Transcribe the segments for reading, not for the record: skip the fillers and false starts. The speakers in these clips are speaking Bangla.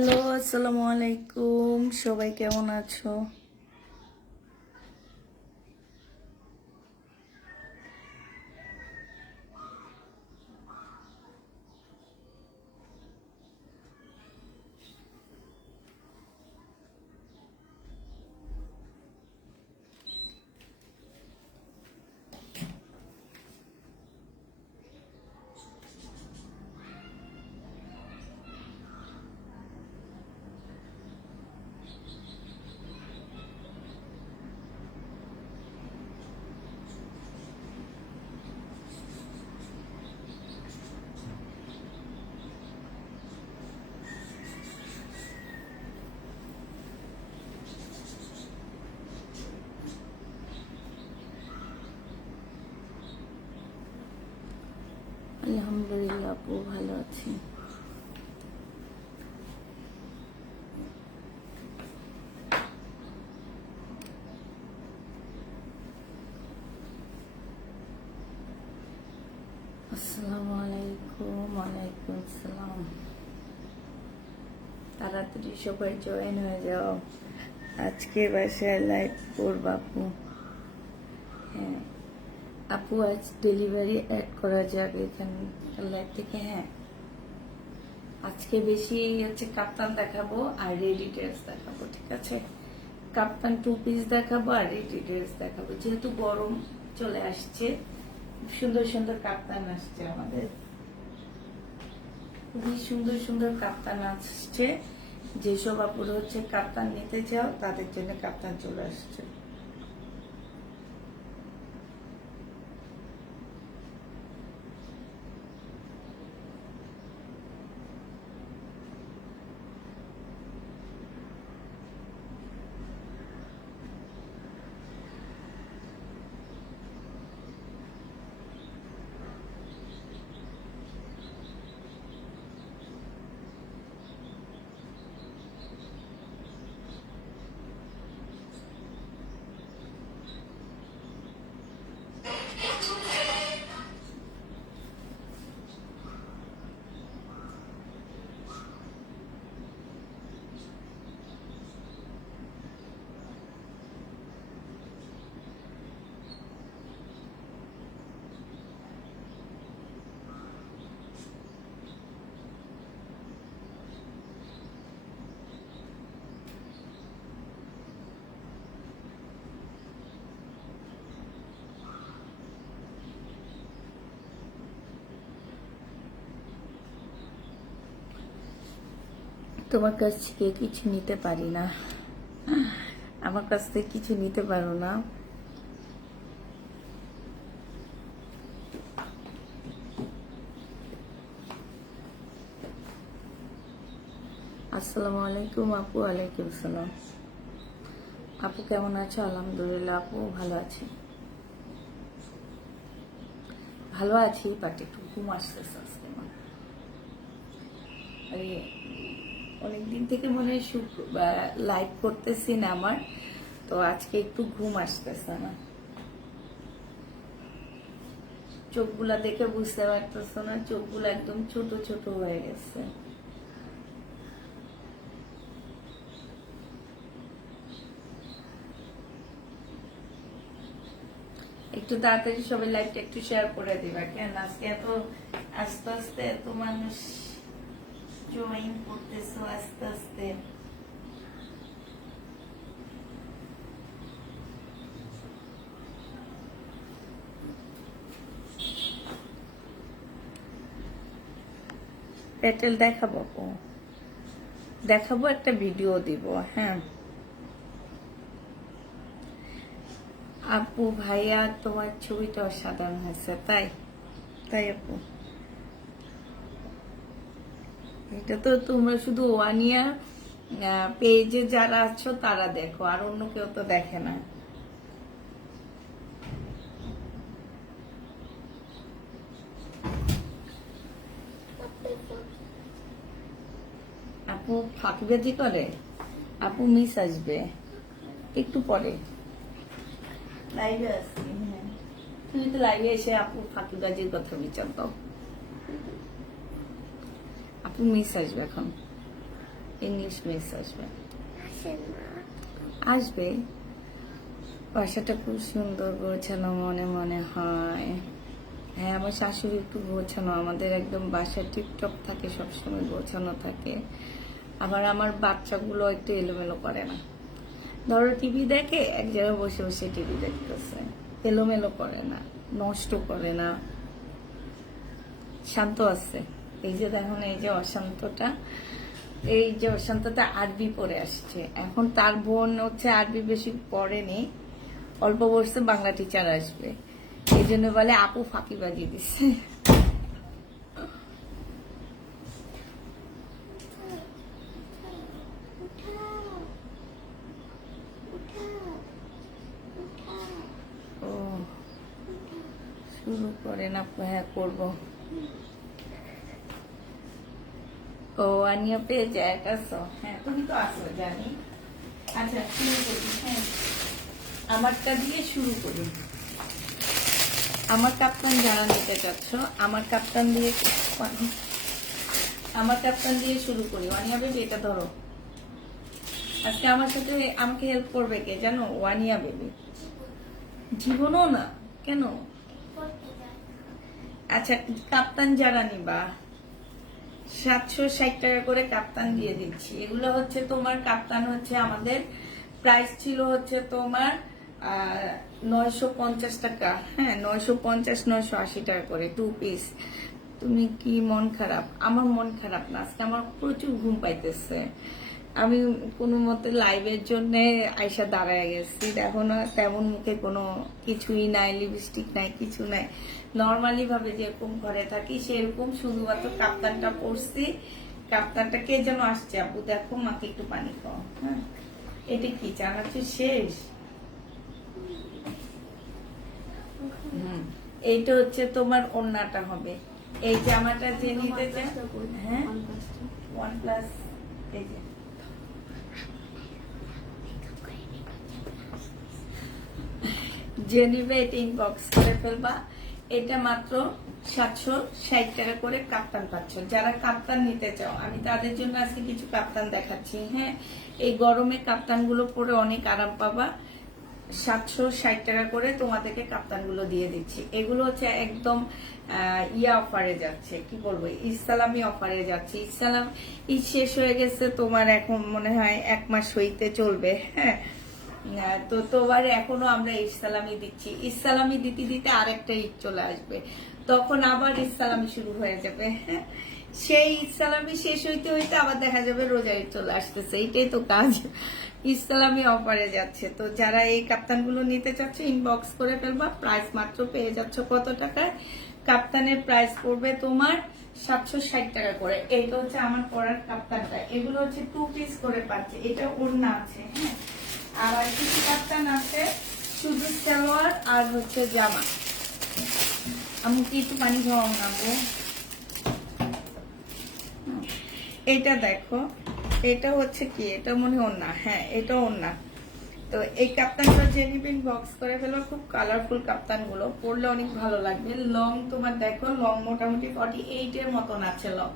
হ্যালো, আসসালামু আলাইকুম। সবাই কেমন আছো? আলহামদুলিল্লাহ আপু, ভালো আছি। আসসালামু আলাইকুম। ওয়ালাইকুম আসসালাম। তাড়াতাড়ি সবাই জয়েন হয়ে যাও। আজকে বাসায় লাইভ করবো আপু। হ্যাঁ আপু, আজ ডেলিভারি অ্যাড করা যাবে এখানে লাইভ থেকে? হ্যাঁ, আজকে বেশি হচ্ছে কাপ্তান দেখাবো আর রেডি ড্রেস দেখাবো, ঠিক আছে? কাপ্তান 2 পিস দেখাবো আর রেডি ড্রেস দেখাবো, যেহেতু গরম চলে আসছে। সুন্দর সুন্দর কাপ্তান আসছে আমাদের, খুবই সুন্দর সুন্দর কাপ্তান আসছে। যেসব আপুরা হচ্ছে কাপ্তান নিতে চাও তাদের জন্য কাপ্তান চলে আসছে। তোমার কাছ থেকে কিছু নিতে পারি না, আমার কাছ থেকে কিছু নিতে পারো না। আসসালামু আলাইকুম আপু। ওয়ালাইকুম আসসালাম। আপু কেমন আছো? আলহামদুলিল্লাহ আপু, ভালো আছি। ভালো আছি, বাট একটু ঘুম আসতেছে আজকে আমার। আরে, অনেকদিন থেকে মনে হয় লাইভ করতেছি না আমার, তো আজকে একটু ঘুম আসতেছে না। চোখগুলা দেখে বুঝতে পারতেছো না, চোখগুলো একদম ছোট ছোট হয়ে গেছে। একটু তাড়াতাড়ি সবাই লাইভটা একটু শেয়ার করে দিবা, কেন আজকে এত আস্তে আস্তে এত মানুষ জয়েন করতেছো আস্তে আস্তে। টাইটেল দেখাবো আপু, দেখাবো, একটা ভিডিও দিব। হ্যাঁ আপু, ভাইয়া তোমার ছবিটা অসাধারণ হয়েছে। তাই? তাই আপু, এটা তো তোমরা শুধু 1 ইয়ার পেজে যারা আছো তারা দেখো, আর অন্য কেউ তো দেখে না। আপু ফাঁকিবাজি করে, আপু মিস আসবে একটু পরে। লাইভে আসছি, হ্যাঁ। তুমি তো লাইভে এসে আপু ফাঁকিবাজির কথা বিচার দাও। আপু মিস আসবে এখন। ইংলিশ মিস আসবে, আসবে। বাসাটা খুব সুন্দর গোছানো মনে মনে হয়। হ্যাঁ, আমার শাশুড়ি একটু গোছানো, আমাদের একদম বাসা টিপটপ থাকে, সবসময় গোছানো থাকে। আবার আমার বাচ্চাগুলো একটু এলোমেলো করে না। ধরো টিভি দেখে এক জায়গায় বসে বসে টিভি দেখতেছে, এলোমেলো করে না, নষ্ট করে না, শান্ত আছে। এই যে দেখুন, এই যে অশান্তটা, এই যে অশান্তটা আরবি পড়ে আসছে। এখন তার বোন হচ্ছে আরবি বেশি পড়েনি, অল্প বর্ষে বাংলা টিচার আসবে, এই জন্য বলে আপু ফাঁকিবাজি দিচ্ছে। ও শুরু করেন আপু। হ্যাঁ, করবো। ও আনিয়া পেয়ে যায় আসো। হ্যাঁ, তুমি তো আসো জানি। আচ্ছা, শুরু করি। হ্যাঁ, আমারটা দিয়ে শুরু করি। আমার কাপ্তান যারা নিতে চাচ্ছ, আমার কাপ্তান দিয়ে শুরু করি। ওয়ানিয়া বেবি, এটা ধরো। আজকে আমার সাথে আমাকে হেল্প করবে কে জানো? ওয়ানিয়া বেবি। জীবনও না কেন? আচ্ছা, কাপ্তান যারা নিবা 760 টাকা করে কাপ্তান দিয়ে দিচ্ছি। এগুলো হচ্ছে তোমার কাপ্তান, হচ্ছে আমাদের প্রাইস ছিল হচ্ছে তোমার 950 টাকা। হ্যাঁ, 950 980 টাকা করে 2 পিস। তুমি কি মন খারাপ? আমার মন খারাপ না, আজকে আমার প্রচুর ঘুম পাইতেছে। আমি কোনো মতে লাইভের জন্য আয়সা দাঁড়ায় গেছি। দেখো না, তেমন মুখে কোনো কিছুই নাই, লিপস্টিক নাই, কিছু নাই। নর্মালি ভাবে যেরকম ঘরে থাকি সেরকম, শুধুমাত্র কাপ্তানটা পরছি। কাপ্তানটা কে যেন আসছে, আপু দেখো, মাকে একটু পানি খাও। হ্যাঁ, এটা কি চানাচুর শেষ? এইটা হচ্ছে তোমার ওড়নাটা হবে। এই জামাটা যে নিতে চায়, হ্যাঁ, OnePlus, এই যে যে নিবে এটা ইনবক্স করে ফেলবা। এটা মাত্র 760 টাকা করে কাপ্তান পাচ্ছ। যারা কাপ্তান নিতে চাও, আমি তাদের জন্য আজকে কিছু কাপ্তান দেখাচ্ছি। হ্যাঁ, এই গরমে কাপ্তান গুলো পরে অনেক আরাম পাবা। 760 টাকা করে তোমাদেরকে কাপ্তান গুলো দিয়ে দিচ্ছি। এগুলো হচ্ছে একদম ইয়া অফারে যাচ্ছে, কি বলবো, ইসলামী অফারে যাচ্ছে। ইসলাম ঈদ শেষ হয়ে গেছে তোমার, এখন মনে হয় 1 মাস হইতে চলবে। হ্যাঁ, তো তোমার এখনো আমরা ইসলামী দিচ্ছি। ইসলামী দিতে দিতে আরেকটা ঈদ চলে আসবে, তখন আবার ইসলামী শুরু হয়ে যাবে। হ্যাঁ, সেই ইসলামী শেষ হইতে হইতে আবার দেখা যাবে রোজা ঈদ চলে আসতেছে। এইটাই তো কাজ, ইসলামী অফারে যাচ্ছে। তো যারা এই কাপ্তান গুলো নিতে চাচ্ছে ইনবক্স করে ফেলবা। প্রাইস মাত্র পেয়ে যাচ্ছ কত টাকায়? কাপ্তানের প্রাইস পড়বে তোমার 760 টাকা করে। এইটা হচ্ছে আমার পরার কাপ্তানটা। এগুলো হচ্ছে 2 পিস করে পাচ্ছে। এটা ওড়না আছে। হ্যাঁ, আর কিছু কাপ্তান আছে শুধু সালোয়ার আর হচ্ছে জামা। আমি কি একটু পানি খাওয়াও না গো? এটা দেখো, এটা হচ্ছে কি, এটা মনে হয় ওড়না। হ্যাঁ, এটা ওড়না। তো এই কাপ্তানটা যে নিবেন বক্স করে ফেলো। খুব কালারফুল কাপ্তান গুলো, পরলে অনেক ভালো লাগবে। লং তোমার দেখো, লং মোটামুটি 48 এর মতন আছে লং।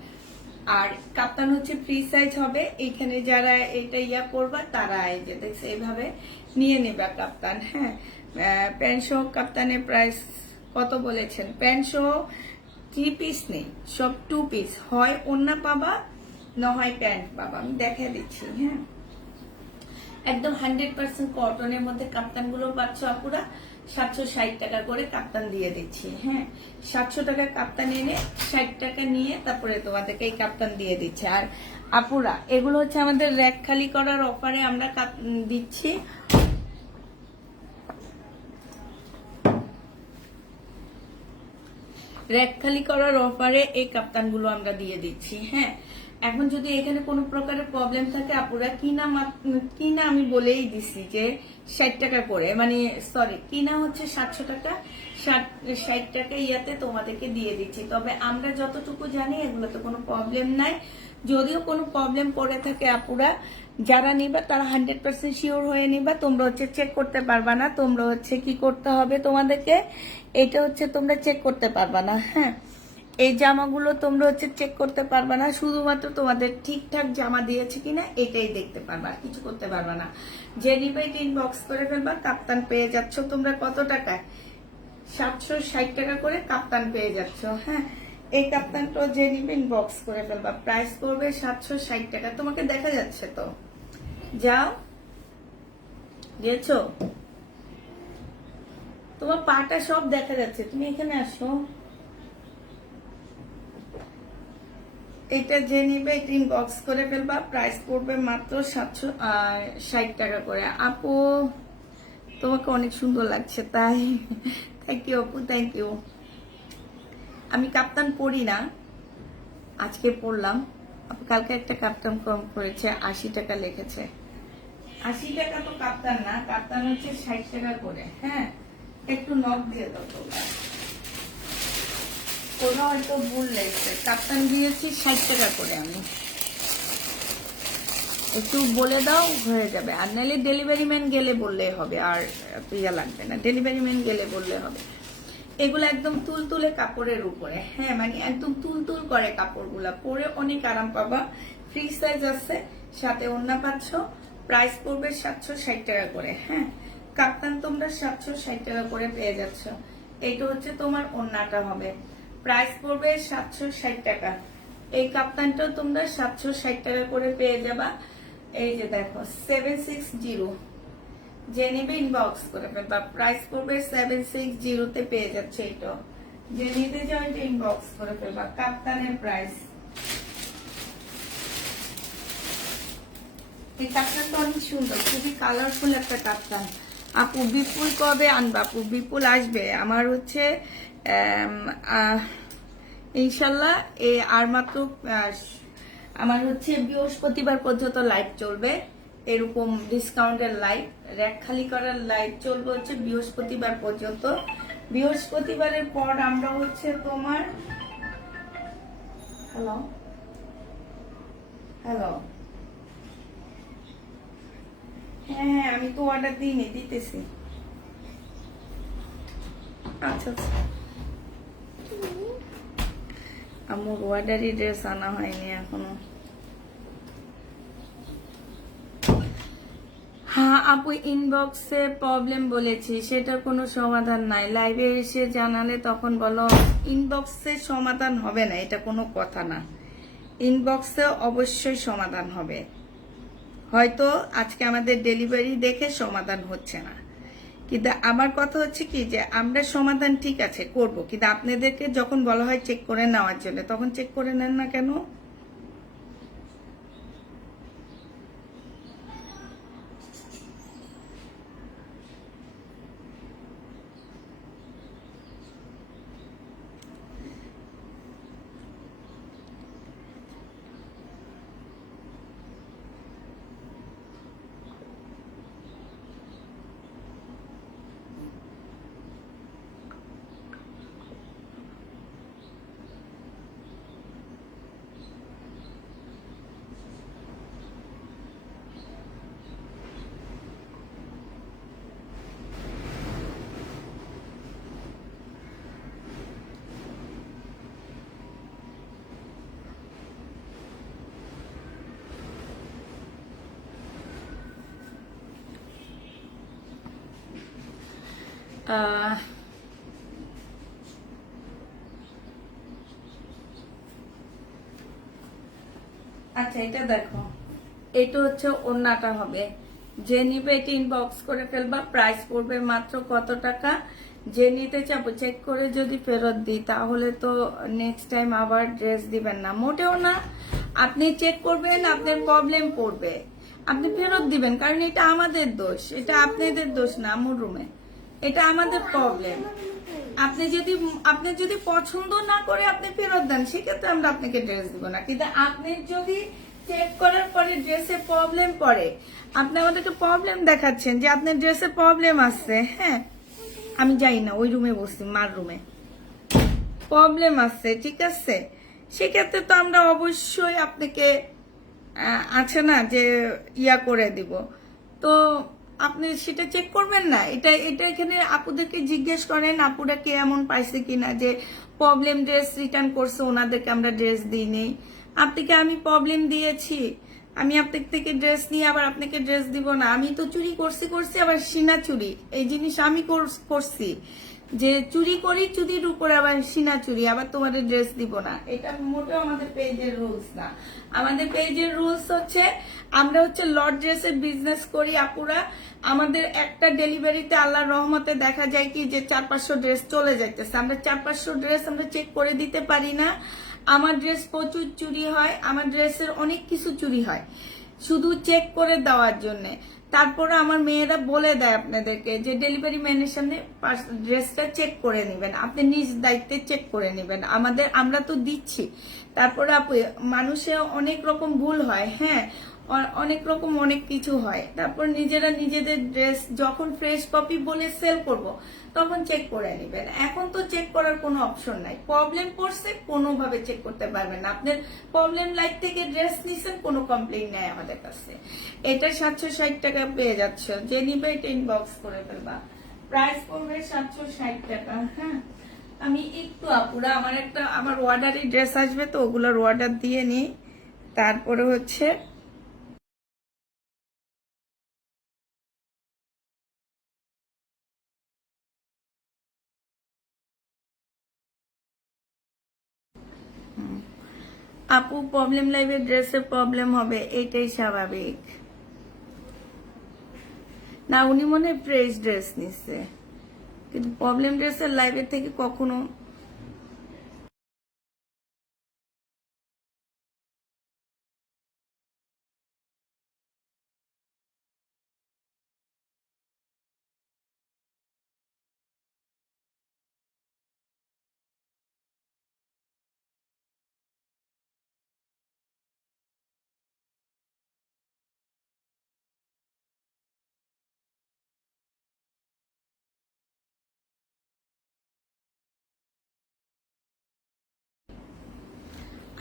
আর কাপ্তান হচ্ছে ফ্রি সাইজ হবে। এইখানে যারা এটা ইয়া করবা তারা এই যে দেখছে এইভাবে নিয়ে নেবা কাপ্তান। হ্যাঁ, প্যান্ট সহ কাপ্তানের প্রাইস কত বলেছেন? প্যান্ট সহ 3 পিস নেই, সব 2 পিস। হয় ওড়না পাবা, না হয় প্যান্ট পাবা। আমি দেখাই দিচ্ছি। হ্যাঁ, একদম 100% কটনের মধ্যে কাপ্তান গুলো পাচ্ছ আপুরা। 760 টাকা করে কাপ্তান দিয়ে দিচ্ছি। হ্যাঁ, 700 টাকা কাপ্তান এনে 60 টাকা নিয়ে তারপরে তোমাদেরকে এই কাপ্তান দিয়ে দিচ্ছে। আর আপুরা, এগুলো হচ্ছে আমাদের র্যাক খালি করার অফারে আমরা দিচ্ছি। র্যাক খালি করার অফারে এই কাপ্তান গুলো আমরা দিয়ে দিচ্ছি। হ্যাঁ, এখন যদি এখানে কোনো প্রকারের প্রবলেম থাকে আপুরা, কিনা আমি বলেই দিছি যে 60 টাকা করে, মানে সরি, কিনা হচ্ছে 700 টাকা, 60 টাকা ইয়াতে তোমাদেরকে দিয়ে দিচ্ছি। তবে আমরা যতটুকু জানি এগুলোতে কোনো প্রবলেম নাই। যদিও কোনো প্রবলেম পড়ে থাকে আপুরা, যারা নিবা তারা 100% শিওর হয়ে নিবা। তোমরা হচ্ছে চেক করতে পারবা না। তোমরা হচ্ছে কি করতে হবে তোমাদেরকে, এটা হচ্ছে তোমরা চেক করতে পারবা না। হ্যাঁ, এই জামাগুলো তোমরা হচ্ছে চেক করতে পারবা না, শুধুমাত্র তোমাদের ঠিকঠাক জামা দিয়েছে কিনা এটাই দেখতে পারবা, আর কিছু করতে পারবা না। যে নিবে ইনবক্স করে ফেলবা, কাপ্তান পেয়ে যাচ্ছ তোমরা কত টাকায়? 760 টাকা করে কাপ্তান পেয়ে যাচ্ছ। হ্যাঁ, এই কাপ্তানটা যে নিবে ইনবক্স করে ফেলবা, প্রাইস পড়বে 760 টাকা। তোমাকে দেখা যাচ্ছে তো, যাও দিয়েছো, তোমার পাটা সব দেখা যাচ্ছে, তুমি এখানে আসো। এটা যে নিবে এটা ইনবক্স করে ফেলবা, প্রাইস পড়বে মাত্র 760 টাকা করে। আপু তোমাকে অনেক সুন্দর লাগছে, তাই থ্যাংক ইউ আপু, থ্যাংক ইউ। আমি কাপ্তান পরি না, আজকে পড়লাম। আপু কালকে একটা কাপ্তান কম করেছে, 80 টাকা লিখেছে। 80 টাকা তো কাপ্তান না, কাপ্তান হচ্ছে 60 টাকা করে। হ্যাঁ, একটু নখ দিয়ে দাও তোমরা, ওরা হয়তো ভুল লেগেছে। কাপ্তান দিয়েছি 60 টাকা করে, আমি একটু বলে দাও হয়ে যাবে। আর নাহলে ডেলিভারি ম্যান গেলে বললে হবে, আর ইয়া লাগবে না, ডেলিভারি ম্যান গেলে বললে হবে। এগুলো একদম তুলতুলে কাপড়ের উপরে, হ্যাঁ মানে একদম তুলতুল করে কাপড়গুলা, পরে অনেক আরাম পাবা। ফ্রি সাইজ আছে, সাথে ওড়না পাচ্ছ। প্রাইস পড়বে 760 টাকা করে। হ্যাঁ, কাপ্তান তোমরা 760 টাকা করে পেয়ে যাচ্ছ। এইটা হচ্ছে তোমার ওড়নাটা হবে, প্রাইস পড়বে 760 টাকা। এই কাপ্তানটাও তোমরা 760 টাকা করে পেয়ে যাবা। এই যে দেখো 760, যে নেবে ইনবক্স করে ফেলবা, প্রাইস পড়বে 760 তে পেয়ে যাচ্ছে। এটা যে নিতে চাও এটা ইনবক্স করে ফেলবা, কাপ্তানের প্রাইস। এই কাপ্তানটা অনেক সুন্দর, খুবই কালারফুল একটা কাপ্তান। আপু বিপুল কবে আনবা? আপু বিপুল আসবে আমার হচ্ছে ইনশাল্লাহ আর মাত্র আমার হচ্ছে বৃহস্পতিবার পর্যন্ত লাইভ চলবে, এরকম ডিসকাউন্টের লাইভ, র্যাক খালি করার লাইভ চলবে হচ্ছে বৃহস্পতিবার পর্যন্ত। বৃহস্পতিবারের পর আমরা হচ্ছে তোমার হ্যালো হ্যালো হ্যাঁ আমি তো অর্ডার দিইনি, দিতেছি। আচ্ছা আচ্ছা, আমার অর্ডারই ড্রেস আনা হয়নি এখনো। হ্যাঁ আপু, ইনবক্সে প্রবলেম বলেছি, সেটা কোনো সমাধান নাই, লাইভে এসে জানালে তখন বলো। ইনবক্সে সমাধান হবে না, এটা কোনো কথা না। ইনবক্সে অবশ্যই সমাধান হবে, হয়তো আজকে আমাদের ডেলিভারি দেখে সমাধান হচ্ছে না, কিন্তু আমার কথা হচ্ছে কি যে আমরা সমাধান ঠিক আছে করব, কিন্তু আপনাদেরকে যখন বলা হয় চেক করে নেওয়ার জন্য, তখন চেক করে নেন না কেন? আচ্ছা এটা দেখো, এটা হচ্ছে ওড়নাটা হবে, যে নিবে এটা ইনবক্স করে ফেলবা, প্রাইস পড়বে মাত্র কত টাকা। যে নিতে চাবো চেক করে যদি ফেরত দিই তাহলে তো নেক্সট টাইম আবার ড্রেস দিবেন না, মোটেও না। আপনি চেক করবেন, আপনার প্রবলেম পড়বে, আপনি ফেরত দিবেন, কারণ এটা আমাদের দোষ, এটা আপনাদের দোষ না। আমার রুমে এটা আমাদের প্রবলেম। আপনি যদি পছন্দ না করে আপনি ফেরত দেন, সেক্ষেত্রে আমরা আপনাকে ড্রেস দিব না, কিন্তু আপনি যদি চেক করার পরে ড্রেসে প্রবলেম পড়ে, আপনি আমাদেরকে প্রবলেম দেখাচ্ছেন যে আপনার ড্রেসে প্রবলেম আছে। হ্যাঁ, আমি যাই না, ওই রুমে বসছি, মার রুমে প্রবলেম আছে, ঠিক আছে, সেক্ষেত্রে তো আমরা অবশ্যই আপনাকে আছে না যে ইয়া করে দিব। তো আপনি সেটা চেক করবেন না? এটা এটা এখানে আপুদেরকে জিজ্ঞেস করেন আপুরা কে এমন পাইছে কিনা যে প্রবলেম ড্রেস রিটার্ন করছে, ওনাদেরকে আমরা ড্রেস দিই নেই। আপনাকে আমি প্রবলেম দিয়েছি? আমি আপনার থেকে ড্রেস নিয়ে আবার আপনাকে ড্রেস দিব না? আমি তো চুরি করছি আবার সিনা চুরি, এই জিনিস আমি করছি যে চুরি করি, চুরির উপরে আবার সিনা চুরি, আবার তোমাদের ড্রেস দিব না। এটা মোটেও আমাদের পেজের রুলস না। আমাদের পেজের রুলস হচ্ছে আমরা হচ্ছে লট ড্রেসের বিজনেস করি আপুরা। আমাদের একটা ডেলিভারিতে আল্লাহর রহমতে দেখা যায় কি যে 400-500 ড্রেস চলে যাইতেছে। আমরা 400-500 ড্রেস আমরা চেক করে দিতে পারি না। আমার ড্রেস প্রচুর চুরি হয়, আমার ড্রেসের অনেক কিছু চুরি হয় শুধু চেক করে দেওয়ার জন্য। তারপরে আমার মেয়েরা বলে দেয় আপনাদেরকে যে ডেলিভারি ম্যানের সামনে ড্রেসটা চেক করে নেবেন, আপনি নিজ দায়িত্বে চেক করে নেবেন। আমরা তো দিচ্ছি। তারপরে আপু মানুষের অনেক রকম ভুল হয়, হ্যাঁ অনেক রকম অনেক কিছু হয়। তারপর নিজেরা নিজেদের ড্রেস যখন ফ্রেশ কপি বলে সেল করব তখন চেক করে নেবেন। এখন তো চেক করার কোনো অপশন নাই। প্রবলেম পড়ছে কোনোভাবে চেক করতে পারবেন না। আপনার প্রবলেম লাইট থেকে ড্রেস নিছেন, কোনো কমপ্লেইন নাই আমাদের কাছে। এটা 760 টাকা পেয়ে যাচ্ছ, যে নিবে এটা ইনবক্স করে ফেলবা। প্রাইস পড়বে 760 টাকা। হ্যাঁ আমি একটু আপুরা আমার অর্ডারে ড্রেস আসবে তো ওগুলোর অর্ডার দিয়ে নিই। তারপরে হচ্ছে আপু প্রবলেম লাইভে ড্রেসের প্রবলেম হবে, এটাই স্বাভাবিক। না উনি মনে হয় ফ্রেশ ড্রেস নিচ্ছে, কিন্তু প্রবলেম ড্রেসের লাইভের থেকে কখনো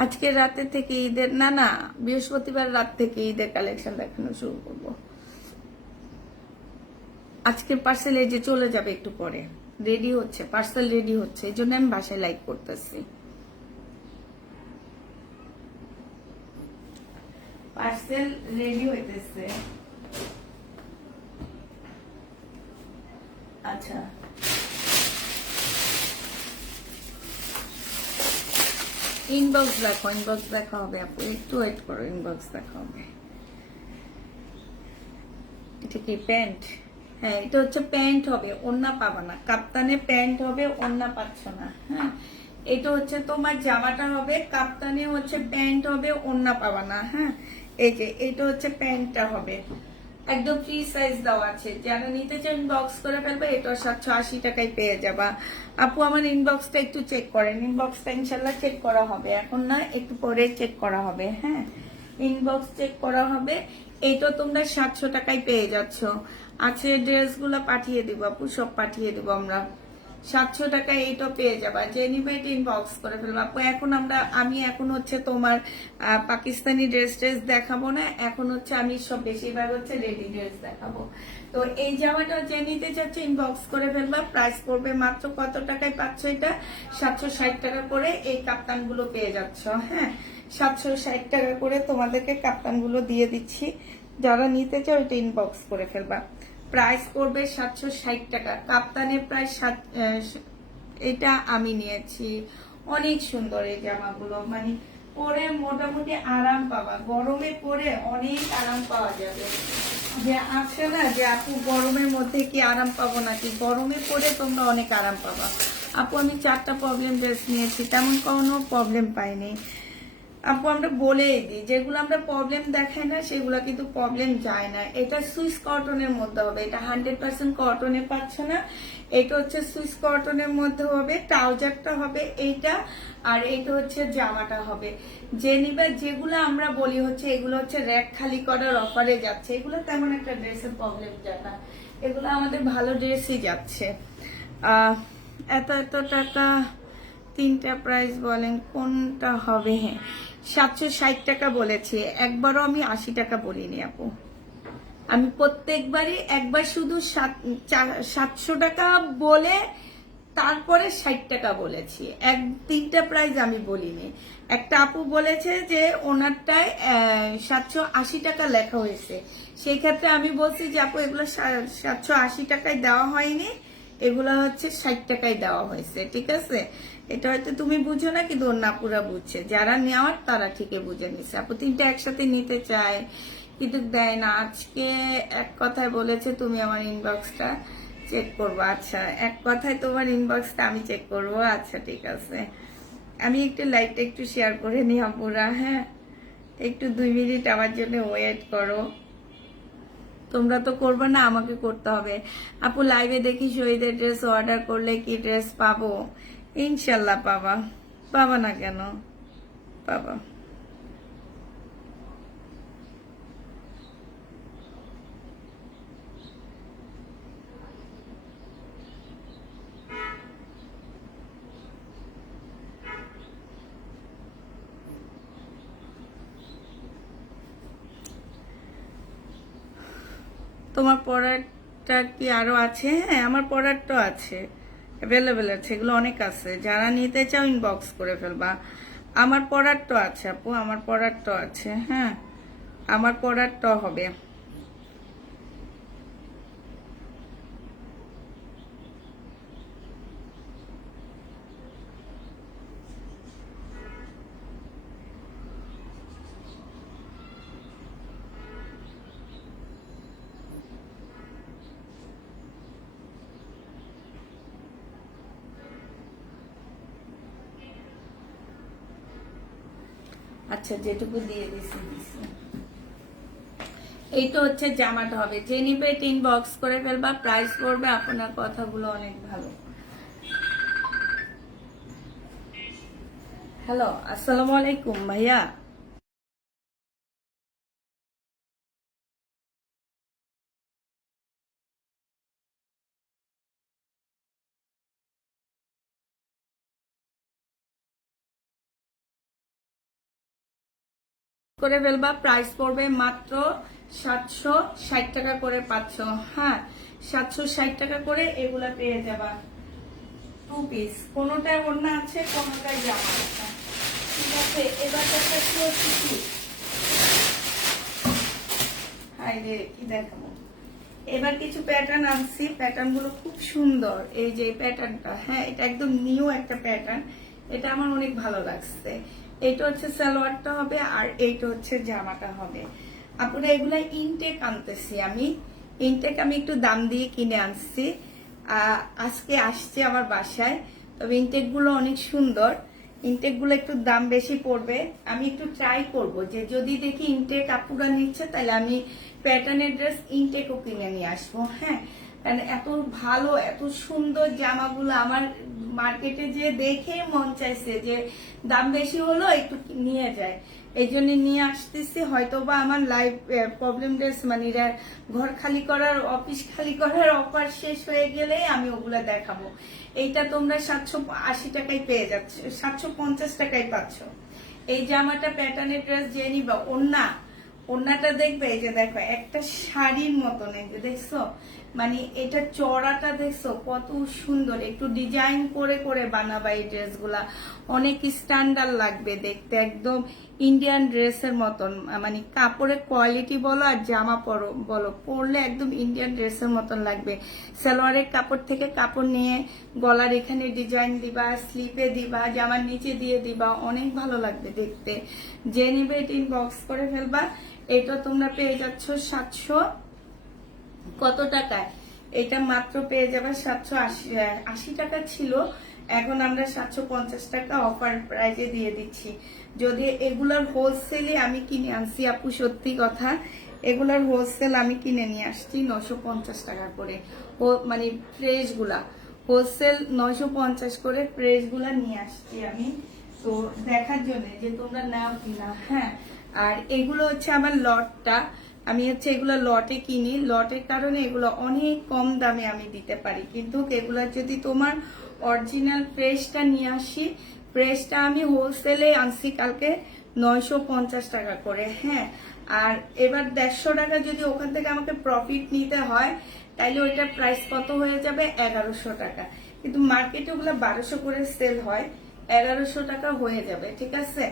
আজকে রাতে থেকে ঈদের না বৃহস্পতিবার রাত থেকে ঈদের কালেকশন দেখানো শুরু করব। আজকের পার্সেল এই যে চলে যাবে একটু পরে, রেডি হচ্ছে, পার্সেল রেডি হচ্ছে, এই জন্য আমি বাসায় লাইক করতেছি। পার্সেল রেডি হইতেছে। আচ্ছা ইনবক্স দেখো, ইনবক্স দেখা হবে আপু, একটু ওয়েট করো, ইনবক্স দেখা হবে। এটা কি প্যান্ট? হ্যাঁ এটা হচ্ছে প্যান্ট হবে, ওড়না পাবা না। কাপ্তানে প্যান্ট হবে, ওড়না পাচ্ছ না। হ্যাঁ এটা হচ্ছে তোমার জামাটা হবে, কাপ্তানে হচ্ছে প্যান্ট হবে, ওড়না পাবা না। হ্যাঁ এই যে এটা হচ্ছে প্যান্টটা হবে, একদম ফ্রি সাইজ দেওয়া আছে। যারা নিতে চান ইনবক্স করে ফেলবে, এটা 780 টাকায় পেয়ে যাবা। আপু আমার ইনবক্সটা একটু চেক করেন, ইনবক্সটা ইনশাল্লাহ চেক করা হবে, এখন না একটু পরে চেক করা হবে। হ্যাঁ ইনবক্স চেক করা হবে। এইটা তোমরা 700 টাকায় পেয়ে যাচ্ছ। আছে ড্রেসগুলো পাঠিয়ে দিব আপু, সব পাঠিয়ে দিব আমরা। 700 টাকায় এইটা পেয়ে যাবা, যে নিবে এটা ইনবক্স করে ফেলবা আপু। আমি এখন হচ্ছে তোমার পাকিস্তানি ড্রেস দেখাবো না, এখন হচ্ছে আমি সব বেশিরভাগ হচ্ছে রেডি ড্রেস দেখাবো। তো এই জামাটা যে নিতে চাচ্ছে ইনবক্স করে ফেলবা। প্রাইস পড়বে মাত্র কত টাকায় পাচ্ছ এটা? 760 টাকা করে এই কাপ্তানগুলো পেয়ে যাচ্ছ। হ্যাঁ 760 টাকা করে তোমাদেরকে কাপ্তানগুলো দিয়ে দিচ্ছি, যারা নিতে চাও এটা ইনবক্স করে ফেলবা। প্রাইস পড়বে 760 টাকা। কাপ্তানের প্রাইস এটা আমি নিয়েছি, অনেক সুন্দর এই জামাগুলো, মানে পরে মোটামুটি আরাম পাবা, গরমে পরে অনেক আরাম পাওয়া যাবে। যে আছে না যে আপু গরমের মধ্যে কি আরাম পাবো নাকি, গরমে পরে তোমরা অনেক আরাম পাবা। আপু আমি 4টা প্রবলেম ড্রেস নিয়েছি, তেমন কোনো প্রবলেম পাইনি আপু। আমরা বলেই দিই, যেগুলো আমরা প্রবলেম দেখাই না সেগুলো কিন্তু প্রবলেম যায় না। এটা সুইস কটনের মধ্যে হবে, এটা 100% কটনে পাচ্ছ না। এটা হচ্ছে সুইস কটনের মধ্যে হবে, ট্রাউজারটা হবে এইটা, আর এইটা হচ্ছে জামাটা হবে। যে নিবে, যেগুলো আমরা বলি হচ্ছে এগুলো হচ্ছে র্যাক খালি করার অফারে যাচ্ছে, এগুলো তেমন একটা ড্রেসের প্রবলেম যায় না, এগুলো আমাদের ভালো ড্রেসই যাচ্ছে। এত এত টাকা, 3টা প্রাইস বলেন কোনটা হবে? হ্যাঁ 760 টাকা বলেছি, একবারও আমি 80 টাকা বলিনি আপু, আমি প্রত্যেকবারই একবার শুধু 700 টাকা বলে তারপরে 60 টাকা বলেছি, তিনটা প্রাইস আমি বলিনি। একটা আপু বলেছে যে ওনারটায় 780 টাকা লেখা হয়েছে, সেই ক্ষেত্রে আমি বলছি যে আপু এগুলো 780 টাকায় দেওয়া হয়নি, এগুলো হচ্ছে 60 টাকায় দেওয়া হয়েছে, ঠিক আছে? এটা হয়তো তুমি বুঝো না, কিন্তু অন্য আপুরা বুঝছে, যারা নেওয়ার তারা ঠিকই বুঝে নিছে। আপু তিনটা একসাথে নিতে চায় কিন্তু দেয় না। আজকে এক কথায় বলেছে তুমি আমার ইনবক্সটা চেক করবো। আচ্ছা, এক কথায় তোমার ইনবক্সটা আমি চেক করবো। আচ্ছা ঠিক আছে, আমি একটু লাইভটা একটু শেয়ার করে নিই আপুরা। হ্যাঁ, একটু 2 মিনিট আমার জন্য ওয়েট করো। তোমরা তো করবে না, আমাকে করতে হবে। আপু লাইভে দেখি শহীদের ড্রেস অর্ডার করলে কি ড্রেস পাবো? ইনশাল্লাহ পাবা, পাবা না কেন, পাবা। তোমার পড়ারটা কি আরো আছে? হ্যাঁ, আমার পড়ারটা আছে, অ্যাভেলেবেল আছে, এগুলো অনেক আছে। যারা নিতে চাও ইনবক্স করে ফেলবা। আমার পড়ারটা আছে আপু, আমার পড়ারটা আছে। হ্যাঁ, আমার পড়ারটা হবে। আচ্ছা, যেটুকু দিয়ে দিছি। এইটা হচ্ছে জামাটা হবে, যে নিবে ইনবক্স করে ফেলবা, প্রাইস পড়বে। আপনার কথাগুলো অনেক ভালো। হ্যালো, আসসালামু আলাইকুম ভাইয়া। করে ফেলবা, প্রাইস পড়বে মাত্র 760 টাকা করে পাচ্ছ। হ্যাঁ, 760 টাকা করে এগুলা পেয়ে যাবা। 2 পিস, কোনোটায় ওড়না আছে, কোনোটায় জামা আছে, ঠিক আছে? এবার দেখাচ্ছি হচ্ছে কি, হাই রে কি দেখাবো। এবার কিছু প্যাটার্ন আনছি, প্যাটার্ন গুলো খুব সুন্দর। এই যে প্যাটার্নটা, হ্যাঁ এটা একদম নিউ একটা প্যাটার্ন, এটা আমার অনেক ভালো লাগছে। এইটা হচ্ছে সালোয়ারটা হবে, আর এইটা হচ্ছে জামাটা হবে। আপনারা এগুলা ইনটেক আনতেছি আমি, ইনটেক আমি একটু দাম দিয়ে কিনে আনছি। আজকে আসছে আমার বাসায়, তবে ইনটেক গুলো অনেক সুন্দর। ইনটেক গুলো একটু দাম বেশি পড়বে। আমি একটু ট্রাই করব যে যদি দেখি ইনটেক আপুরা নিচ্ছে, তাহলে আমি প্যাটার্নের ড্রেস ইনটেকও কিনে নিয়ে আসবো। হ্যাঁ, কারণ এত ভালো এত সুন্দর জামাগুলো আমার মার্কেটে যে দেখে মন চাইছে যে দাম বেশি হলো একটু নিয়ে যায়, এই জন্য নিয়ে আসতেছি। হয়তো বা আমার লাইফ প্রবলেম ড্রেস মানে ঘর খালি করার, অফিস খালি করার অফার শেষ হয়ে গেলে আমি ওগুলা দেখাবো। এইটা তোমরা 780 টাকায় পেয়ে যাচ্ছ, 750 টাকায় পাচ্ছ। এই জামাটা প্যাটার্নের ড্রেস যে নিবা, ওন্নাটা দেখবে, এই যে দেখো একটা শাড়ির মতন, এই যে দেখছো, মানে এটা চড়াটা দেখছো কত সুন্দর, একটু ডিজাইন করে করে বানাবা এই ড্রেসগুলা, অনেক স্ট্যান্ডার্ড লাগবে দেখতে, একদম ইন্ডিয়ান ড্রেসের মতন। মানে কাপড়ের কোয়ালিটি বলো আর জামা বলো, পরলে একদম ইন্ডিয়ান ড্রেসের মতন লাগবে। সালোয়ারের কাপড় থেকে কাপড় নিয়ে গলার এখানে ডিজাইন দিবা, স্লিপে দিবা, জামার নিচে দিয়ে দিবা, অনেক ভালো লাগবে দেখতে। যে নিবে এটা ইনবক্স করে ফেলবা। এটা তোমরা পেয়ে যাচ্ছ 700 কত টাকায়, এটা মাত্র পেয়ে যাবে 780 টাকা ছিল, এখন আমরা 750 টাকা অফার প্রাইজে দিয়ে দিচ্ছি। যদি এগুলার হোলসেলে আমি কিনে আনছি আপু, সত্যি কথা, এগুলার হোলসেল আমি কিনে নিয়ে আসছি 950 টাকা করে। মানে ফ্রেশ গুলা হোলসেল 950 করে ফ্রেশ গুলা নিয়ে আসছি আমি, তো দেখার জন্য যে তোমরা নাও কিনা। হ্যাঁ, আর এগুলো হচ্ছে আমার লটটা, আমি হচ্ছে এগুলো লটে কিনি, লটের কারণে এগুলো অনেক কম দামে আমি দিতে পারি। কিন্তু এগুলো যদি তোমার অরিজিনাল ফ্রেশটা নিয়ে আসি, ফ্রেশটা আমি হোলসেলে আনছি কালকে 950 টাকা করে। হ্যাঁ, আর এবার 150 টাকা যদি ওখান থেকে আমাকে প্রফিট নিতে হয় তাইলে ওইটার প্রাইস কত হয়ে যাবে, 1100 টাকা। কিন্তু মার্কেটে ওগুলো 1200 করে সেল হয়, 1100 টাকা হয়ে যাবে, ঠিক আছে।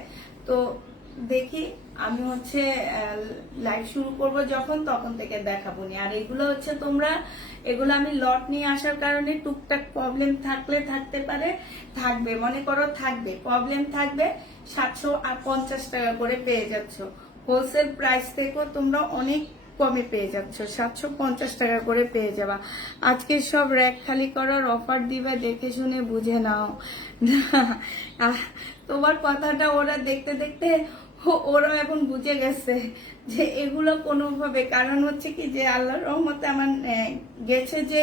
তো দেখি আমি হচ্ছে লাইভ শুরু করব যখন, তখন থেকে দেখাবো নি। আর এগুলো হচ্ছে তোমরা, এগুলো আমি লট নিয়ে আসার কারণে টুকটাক প্রবলেম থাকলে থাকতে পারে, থাকবে, মনে করো থাকবে, প্রবলেম থাকবে। 750 টাকা করে পেয়ে যাচ্ছ, হোলসেল প্রাইস থেকেও তোমরা অনেক কমে পেয়ে যাচ্ছ, 750 টাকা করে পেয়ে যাবা। আজকে সব র্যাক খালি করার অফার দিবে, দেখে শুনে বুঝে নাও। তোমার কথাটা ওরা দেখতে দেখতে ওরা এখন বুঝে গেছে যে এগুলো কোনোভাবে, কারণ হচ্ছে কি যে আল্লাহর রহমতে আমার গেছে যে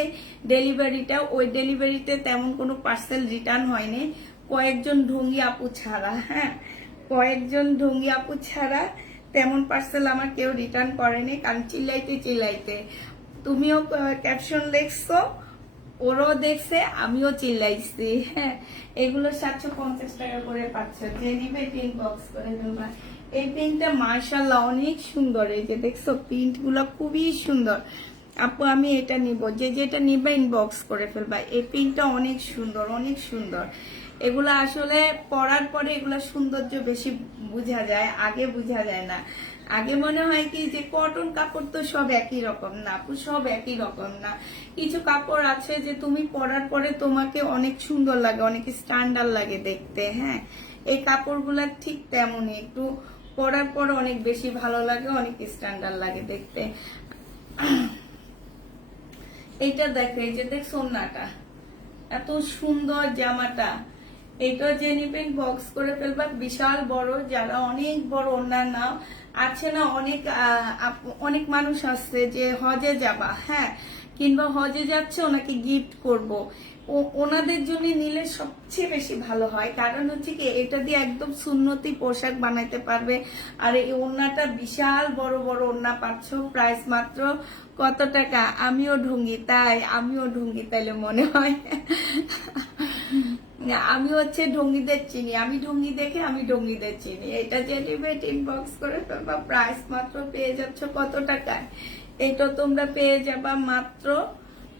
ডেলিভারিটা, ওই ডেলিভারিতে তেমন কোনো পার্সেল রিটার্ন হয়নি, কয়েকজন ঢঙ্গি আপু ছাড়া। হ্যাঁ, কয়েকজন ঢঙ্গি আপু ছাড়া তেমন পার্সেল আমার কেউ রিটার্ন করেনি, কারণ চিল্লাইতে চিল্লাইতে তুমিও ক্যাপশন লিখছো, ওরাও দেখছে, আমিও চিল্লাইছি। হ্যাঁ, এগুলো 750 টাকা করে পাচ্ছ, যে নিবে পিঙ্ক বক্স করে দেবা। এই পিঙ্কটা মার্শাল্লাহ অনেক সুন্দর, এই যে দেখছো প্রিন্ট গুলো খুবই সুন্দর। আপু আমি এটা নিব, যে যেটা নিবে ইনবক্স করে ফেলবা। এই পিঙ্কটা অনেক সুন্দর, অনেক সুন্দর। এগুলো আসলে পরার পরে এগুলা সৌন্দর্য বেশি বোঝা যায়, আগে বোঝা যায় না। আগে মনে হয় কি যে কটন কাপড় তো সব একই রকম না আপু, সব একই রকম না। কিছু কাপড় আছে যে তুমি পরার পরে তোমাকে অনেক সুন্দর লাগে, অনেক স্ট্যান্ডার্ড লাগে দেখতে। হ্যাঁ, এই কাপড়গুলা ঠিক তেমনই, একটু পরার পর অনেক বেশি ভালো লাগে, অনেক স্ট্যান্ডার্ড লাগে দেখতে। এইটা দেখো, এই যে দেখছো ওড়নাটা এত সুন্দর, জামাটা এটা যে নিবেন বক্স করে ফেলবা, বিশাল বড়। যারা অনেক বড় ওড়না নাও, আছে না অনেক অনেক মানুষ আসছে যে হজে যাবা, হ্যাঁ, কিংবা হজে যাচ্ছে ওনাকে গিফট করব, ওনাদের জন্য নিলে সবচেয়ে বেশি ভালো হয়। কারণ হচ্ছে কি এটা দিয়ে একদম সুন্নতি পোশাক বানাইতে পারবে। আর এই ওড়নাটা বিশাল বড় বড় ওড়না পাচ্ছ, প্রাইস মাত্র কত টাকা। আমিও ঢুঙ্গি তাই, আমিও ঢুঙ্গি তাইলে মনে হয়। আমি হচ্ছে ঢঙ্গিদের চিনি, আমি ঢঙ্গি দেখে আমি ঢঙ্গিদের চিনি। এটা যে নিবে ইনবক্স করে ফেলবা, প্রাইস মাত্র পেয়ে যাচ্ছ কত টাকায়। এটা তোমরা পেয়ে যাবা মাত্র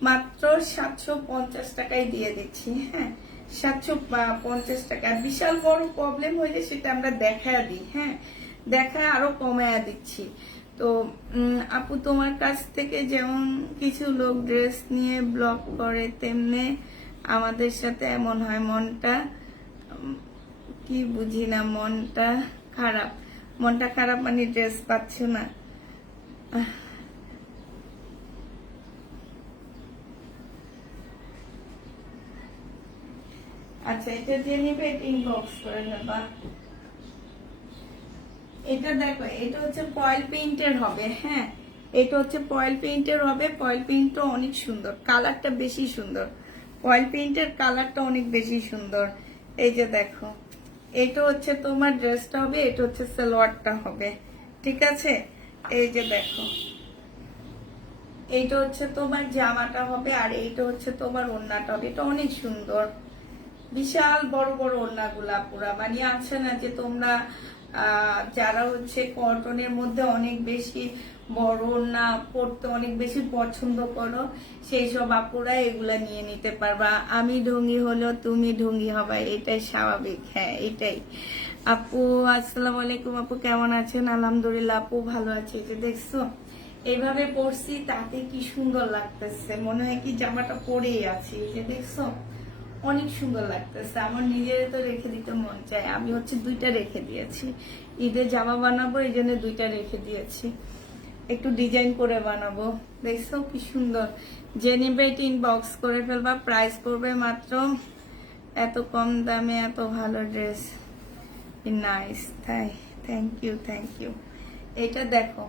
মাত্র 750 টাকায় দিয়ে দিচ্ছি। হ্যাঁ, 750 টাকা। বিশাল বড় প্রবলেম হইলে সেটা আমরা দেখায় দিই, হ্যাঁ, দেখায় আরো কমায়া দিচ্ছি। তো আপু তোমার কাছ থেকে যেমন কিছু লোক ড্রেস নিয়ে ব্লগ করে, তেমনি আমাদের সাথে এমন হয়, মনটা কি বুঝি না, মনটা খারাপ। মনটা খারাপ মানে ড্রেস পাচ্ছ না। আচ্ছা, এটা যে নিবে ইনবক্স করে নেবা। এটা দেখো, এটা হচ্ছে ফয়েল পেইন্টের হবে। হ্যাঁ, এটা হচ্ছে ফয়েল পেইন্টের হবে। ফয়েল পেইন্টটা অনেক সুন্দর, কালারটা বেশি সুন্দর, ফয়েল পেইন্টের কালারটা অনেক বেশি সুন্দর। এই যে দেখো, এটা হচ্ছে তোমার ড্রেসটা হবে, এটা হচ্ছে সালোয়ারটা হবে, ঠিক আছে। এই যে দেখো, এইটা হচ্ছে তোমার জামাটা হবে, আর এইটা হচ্ছে তোমার ওড়নাটা হবে। এটা অনেক সুন্দর, বিশাল বড় বড় ওড়নাগুলা পুরা, মানে আছে না যে তোমরা যারা হচ্ছে কটনের মধ্যে অনেক বেশি বড় ওড়না পড়তে অনেক বেশি পছন্দ করো, সেই সব আপুরা এগুলা নিয়ে নিতে পারবা। আমি ঢঙ্গি হলেও তুমি ঢঙ্গি হবা, এটাই স্বাভাবিক। হ্যাঁ, এটাই। আপু আসসালামু আলাইকুম, আপু কেমন আছেন? আলহামদুলিল্লাহ আপু ভালো আছে। যে দেখছো এইভাবে পরছি, তাতে কি সুন্দর লাগতেছে, মনে হয় কি জামাটা পরেই আছি। যে দেখছো অনেক সুন্দর লাগতেছে, আমার নিজের তো রেখে দিতে মন চায়। আমি হচ্ছে 2টা রেখে দিয়েছি, ঈদে জামা বানাবো এই জন্য 2টা রেখে দিয়েছি, একটু ডিজাইন করে বানাবো। দেখছো কি সুন্দর। যে নিবে এটা ইনবক্স করে ফেলবা, প্রাইস পড়বে মাত্র, এত কম দামে এত ভালো ড্রেস, নাইস, তাই থ্যাংক ইউ, থ্যাংক ইউ। এটা দেখো,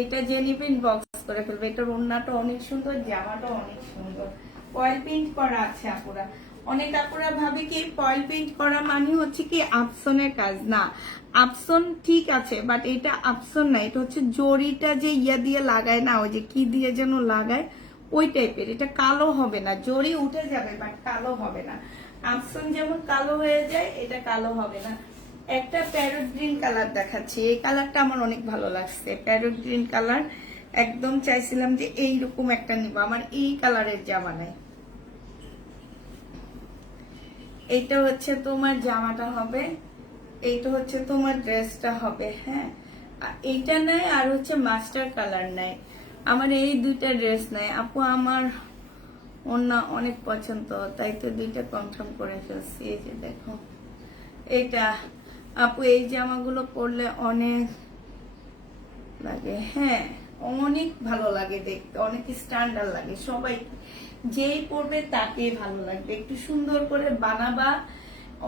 এটা যে নিবে ইনবক্স করে ফেলবে। এটার ওড়নাটা অনেক সুন্দর, জামাটা অনেক সুন্দর, ফয়েল প্রিন্ট করা আছে আপুরা। অনেক আপুরা ভাবে কি ফয়েল প্রিন্ট করা মানে হচ্ছে কি আপসনের কাজ, না, আপসন ঠিক আছে, বাট এটা আপসন না, এটা হচ্ছে জরিটা যে ইয়া দিয়ে লাগায় না, ওই যে কি দিয়ে যেন লাগায়, ওই টাইপের। এটা কালো হবে না, জরি উঠে যাবে বাট কালো হবে না। আপসন যেমন কালো হয়ে যায়, এটা কালো হবে না। একটা প্যারট গ্রিন কালার দেখাচ্ছি, এই কালারটা আমার অনেক ভালো লাগছে। প্যারট গ্রিন কালার, একদম চাইছিলাম যে এইরকম একটা নিব, আমার এই কালারের জামা নাই। এইটা হচ্ছে তোমার জামাটা হবে, এইটা হচ্ছে তোমার ড্রেসটা হবে। হ্যাঁ, এইটা নাই, আর হচ্ছে মাস্টার কালার নাই। আমার এই দুইটা ড্রেস নাই আপু, আমার ওনা অনেক পছন্দ, তাই তো দুইটা কনফার্ম করে ফেলছি। এই যে দেখো এইটা আপু, এই জামাগুলো পরলে অনেক লাগে। হ্যাঁ, অনেক ভালো লাগে দেখতে, অনেক স্ট্যান্ডার্ড লাগে, সবাই যেই পরবে তাকেই ভালো লাগবে। একটু সুন্দর করে বানাবা,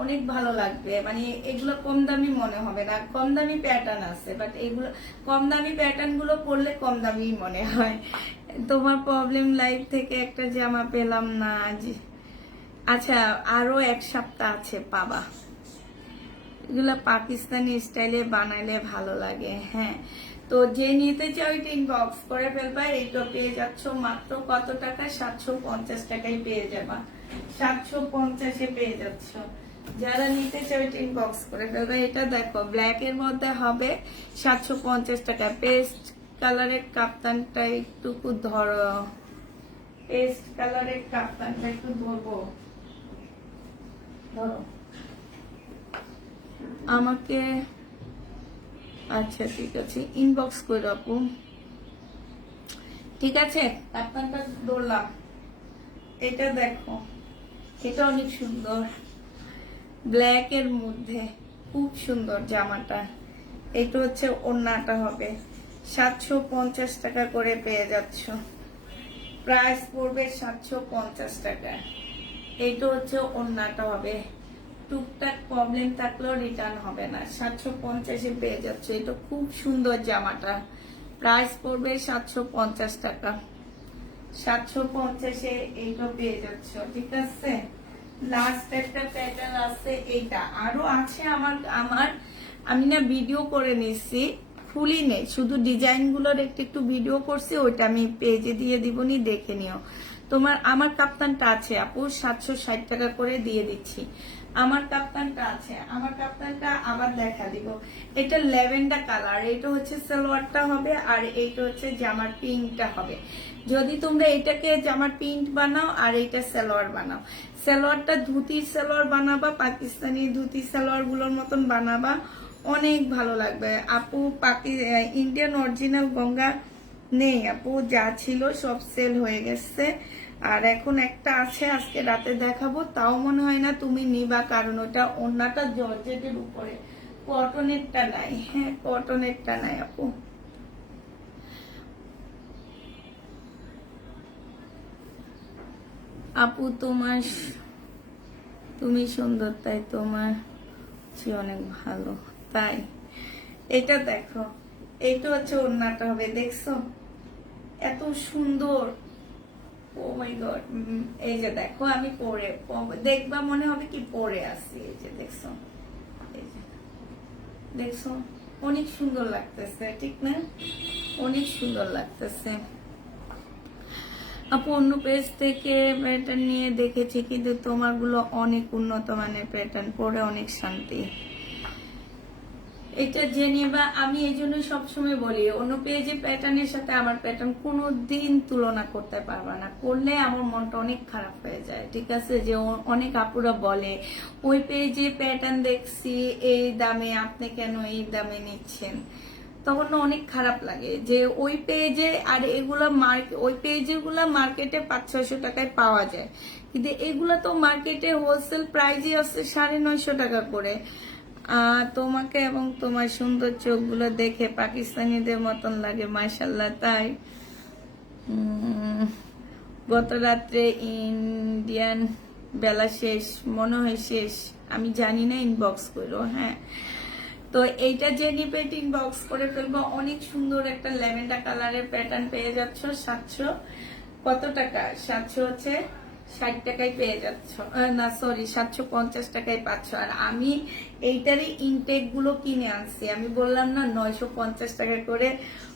অনেক ভালো লাগবে। মানে এগুলো কম দামি মনে হবে না, কম দামি প্যাটার্ন আছে, বাট এগুলো কম দামি প্যাটার্ন গুলো পরলে কম দামি মনে হয়। তোমার প্রবলেম লাইফ থেকে একটা জামা পেলাম না আজ। আচ্ছা, আরো এক সপ্তাহ আছে, পাবা। এগুলো পাকিস্তানি স্টাইলে বানাইলে ভালো লাগে। হ্যাঁ, তো যে নিতে চাও এটা ইনবক্স করে ফেলবা। এইটা পেয়ে যাচ্ছ মাত্র কত টাকা? 750 টাকায় পেয়ে যাবা, 750-এ পেয়ে যাচ্ছ। যারা নিতে চাও এটা ইনবক্স করে ফেলবা। এটা দেখো ব্ল্যাক এর মধ্যে হবে 750 টাকা। পেস্ট কালারের কাপ্তানটা একটু ধরো, পেস্ট কালারের কাপ্তানটা একটু ধরবো, ধরো আমাকে। আচ্ছা ঠিক আছে, ইনবক্স করে রাখো। ঠিক আছে, আপনারটা ধরলাম। এটা দেখো, এটা অনেক সুন্দর, ব্ল্যাক এর মধ্যে খুব সুন্দর জামাটা। এটা হচ্ছে ওড়নাটা হবে, 750 টাকা করে পেয়ে যাচ্ছ। প্রাইস পড়বে 750 টাকা। এটা হচ্ছে ওড়নাটা হবে, টুকটাক প্রবলেম থাকলেও রিটার্ন হবে না। 750-এ পেয়ে যাচ্ছে, এটা খুব সুন্দর জামাটা। প্রাইস পড়বে 750 টাকা। 750-এ এইটা পেয়ে যাচ্ছ। ঠিক আছে, লাস্ট একটা প্যাটার্ন আছে, এইটা আরো আছে আমার আমি না ভিডিও করে নিচ্ছি, ফুলই নেই, শুধু ডিজাইন গুলোর একটু ভিডিও করছি, ওইটা আমি পেজে দিয়ে দিবনি, দেখে নিও। তোমার আমার কাপ্তানটা আছে আপু, 760 টাকা করে দিয়ে দিচ্ছি। আমার কাপ্তানটা আছে, আমার কাপ্তানটা আবার দেখা দিব। এটা ল্যাভেন্ডার কালার, এটা হচ্ছে সালোয়ারটা হবে, আর এইটা হচ্ছে জামার প্রিন্টটা হবে। যদি তোমরা এটাকে জামার প্রিন্ট বানাও আর এইটা সালোয়ার বানাও, সালোয়ারটা ধুতির সালোয়ার বানাবা, পাকিস্তানি ধুতি সালোয়ার গুলোর মতন বানাবা, অনেক ভালো লাগবে আপু। ইন্ডিয়ান অরিজিনাল গঙ্গা নেই আপু, যা ছিল সব সেল হয়ে গেছে। আর এখন একটা আছে, আজকে রাতে দেখাবো, তাও মনে হয় না তুমি নিবা, কারণ ওটা ওড়নাটা জর্জেটের উপরে, কটনেরটা নাই। হ্যাঁ, কটনেরটা নাই আপু। আপু তুমি সুন্দর, তাই তোমার অনেক ভালো, তাই। এটা দেখো, এইটা হচ্ছে ওড়নাটা হবে, দেখছো এত সুন্দর। ও মাই গড, এই যে দেখো আমি পরে দেখবা মনে হবে কি পরে আসি। এই যে দেখছো, এই যে দেখছো, অনেক সুন্দর লাগতেছে, ঠিক না? অনেক সুন্দর লাগতেছে আপু। অন্য পেজ থেকে প্যাটার্ন নিয়ে দেখেছি, কিন্তু তোমারগুলো অনেক উন্নত মানের প্যাটার্ন, পরে অনেক শান্তি। এটা জেনে বা আমি এই জন্য সবসময় বলি, অন্য পেজে প্যাটার্নের সাথে আমার প্যাটার্ন কোনোদিন তুলনা করতে পারবা না, করলে আমার মনটা অনেক খারাপ হয়ে যায়। ঠিক আছে, যে অনেক আপুরা বলে ওই পেজে প্যাটার্ন দেখছি এই দামে, আপনি কেন এই দামে নিচ্ছেন, তখন না অনেক খারাপ লাগে যে ওই পেজে, আর এগুলা ওই পেজে গুলা মার্কেটে 500-600 টাকায় পাওয়া যায়, কিন্তু এগুলা তো মার্কেটে হোলসেল প্রাইসই আছে 950 টাকা করে। তোমাকে এবং তোমার সুন্দর চোখগুলো দেখে পাকিস্তানিদের মতন লাগে, মাশাল্লাহ। তাই গত রাত্রে ইন্ডিয়ান বেলা শেষ, মনে হয় শেষ, আমি জানি না, ইনবক্স করো। হ্যাঁ, তো এইটা যে নিবে ইনবক্স করে ফেলবো। অনেক সুন্দর একটা ল্যাভেন্ডার কালারের প্যাটার্ন পেয়ে যাচ্ছ। 700 কত টাকা? 760 টাকায় পেয়ে যাচ্ছ, না সরি 750 টাকায় পাচ্ছ। আর আমি এইটারই ইনটেক গুলো কিনে আনছি, আমি বললাম না 950 টাকা করে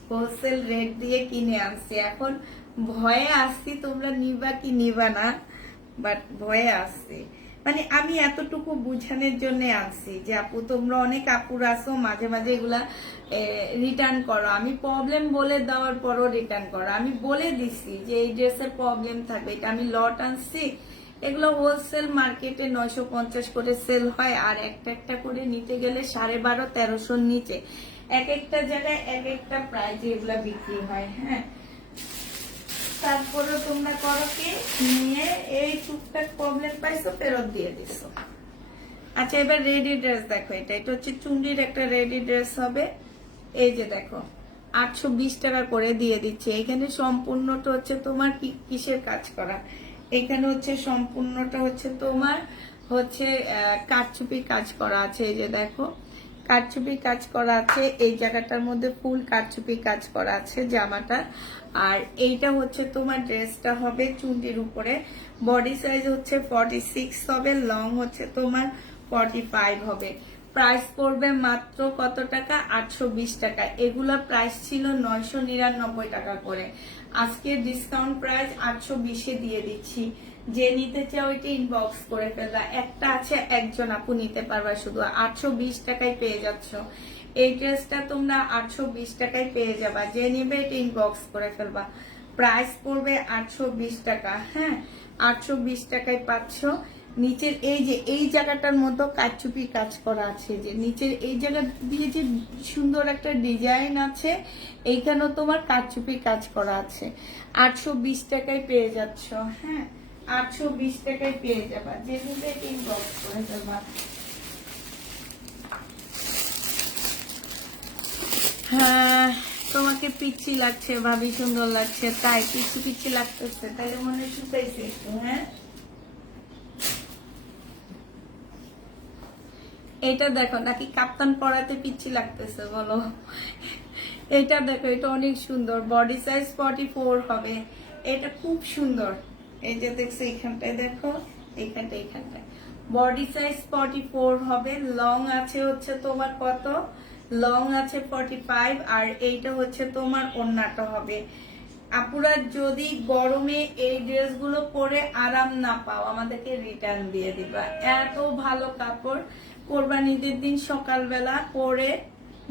হোলসেল রেট দিয়ে কিনে আনছি। এখন ভয়ে আসছি তোমরা নিবা কি নিবা না, বাট ভয়ে আসছি। মানে আমি এতটুকু বুঝানোর জন্য আনছি যে আপু তোমরা অনেক আপুর আসো মাঝে মাঝে এগুলা রিটার্ন করো, আমি প্রবলেম বলে দেওয়ার পরও রিটার্ন করো। আমি বলে দিছি যে এই ড্রেসের প্রবলেম থাকবে, এটা আমি লট আনছি, এগুলো হোলসেল মার্কেটে 950 করে সেল হয়, আর একটা একটা করে নিতে গেলে 12,500-1300 নিচে এক একটা জায়গায় এক একটা প্রাইজে এগুলা বিক্রি হয়। হ্যাঁ, তারপরে তোমরা করো কি, নিয়ে এই টুকটাক প্রবলেম পাইছো, ফেরত দিয়ে দিছো। আচ্ছা, এবার রেডি ড্রেস দেখো, এটা হচ্ছে চুন্ডির একটা রেডি ড্রেস হবে। এই যে দেখো 820 টাকা করে দিয়ে দিচ্ছে। এখানে সম্পূর্ণটা হচ্ছে তোমার কিসের কাজ করা, এখানে হচ্ছে সম্পূর্ণটা হচ্ছে তোমার হচ্ছে কারচুপি কাজ করা আছে। এই যে দেখো কারচুপি কাজ করা আছে, এই জায়গাটার মধ্যে ফুল কারচুপি কাজ করা আছে জামাটা। আর এইটা হচ্ছে তোমার ড্রেসটা হবে চুন্ডির উপরে। বডি সাইজ হচ্ছে 46 হবে, লং হচ্ছে তোমার 45 হবে। প্রাইস পড়বে মাত্র কত টাকা, 820 টাকা। এগুলা প্রাইস ছিল 999 টাকা করে, আজকে ডিসকাউন্ট প্রাইস 820 দিয়ে দিচ্ছি। যে নিতে চাও ওইটা ইনবক্স করে ফেলবা। একটা আছে, একজন আপু নিতে পারবা, শুধু 820 টাকায় পেয়ে যাচ্ছ। এই ড্রেসটা তোমরা 820 টাকায় পেয়ে যাবা, যে নিবে এটা ইনবক্স করে ফেলবা। প্রাইস পড়বে 820 টাকা। হ্যাঁ, 820 টাকায় পাচ্ছ। নিচের এই যে এই জায়গাটার মধ্যে কারচুপি কাজ করা আছে, যে নিচের এই জায়গা দিয়ে যে সুন্দর একটা ডিজাইন আছে, এইখানেও তোমার কারচুপি কাজ করা আছে। 820 টাকায় পেয়ে যাচ্ছ। হ্যাঁ, 820 টাকায় পেয়ে যাবা, যে নিবে ইনবক্স করে দেবা। হ্যাঁ, তোমাকে পিচ্ছি লাগছে ভাবি, সুন্দর লাগছে, তাই পিচ্ছি পিচ্ছি লাগতেছে, তাই মনে শুকাইছে একটু। হ্যাঁ, এটা দেখো নাকি কাপ্তান পরাতে পিচ্ছি লাগতেছে বলো। এটা দেখো, এটা অনেক সুন্দর, বডি সাইজ 44 হবে, এটা খুব সুন্দর। এই যে দেখছো এইখানটায় দেখো, এইখানটায় বডি সাইজ 44 হবে। লং আছে হচ্ছে তোমার কত, লং আছে 45, আর এইটা হচ্ছে তোমার ওড়নাটা হবে। আপুরা যদি গরমে এই ড্রেসগুলো পরে আরাম না পাও, আমাদেরকে রিটার্ন দিয়ে দিবা। এত ভালো কাপড়, কোরবানিদের দিন সকালবেলা পরে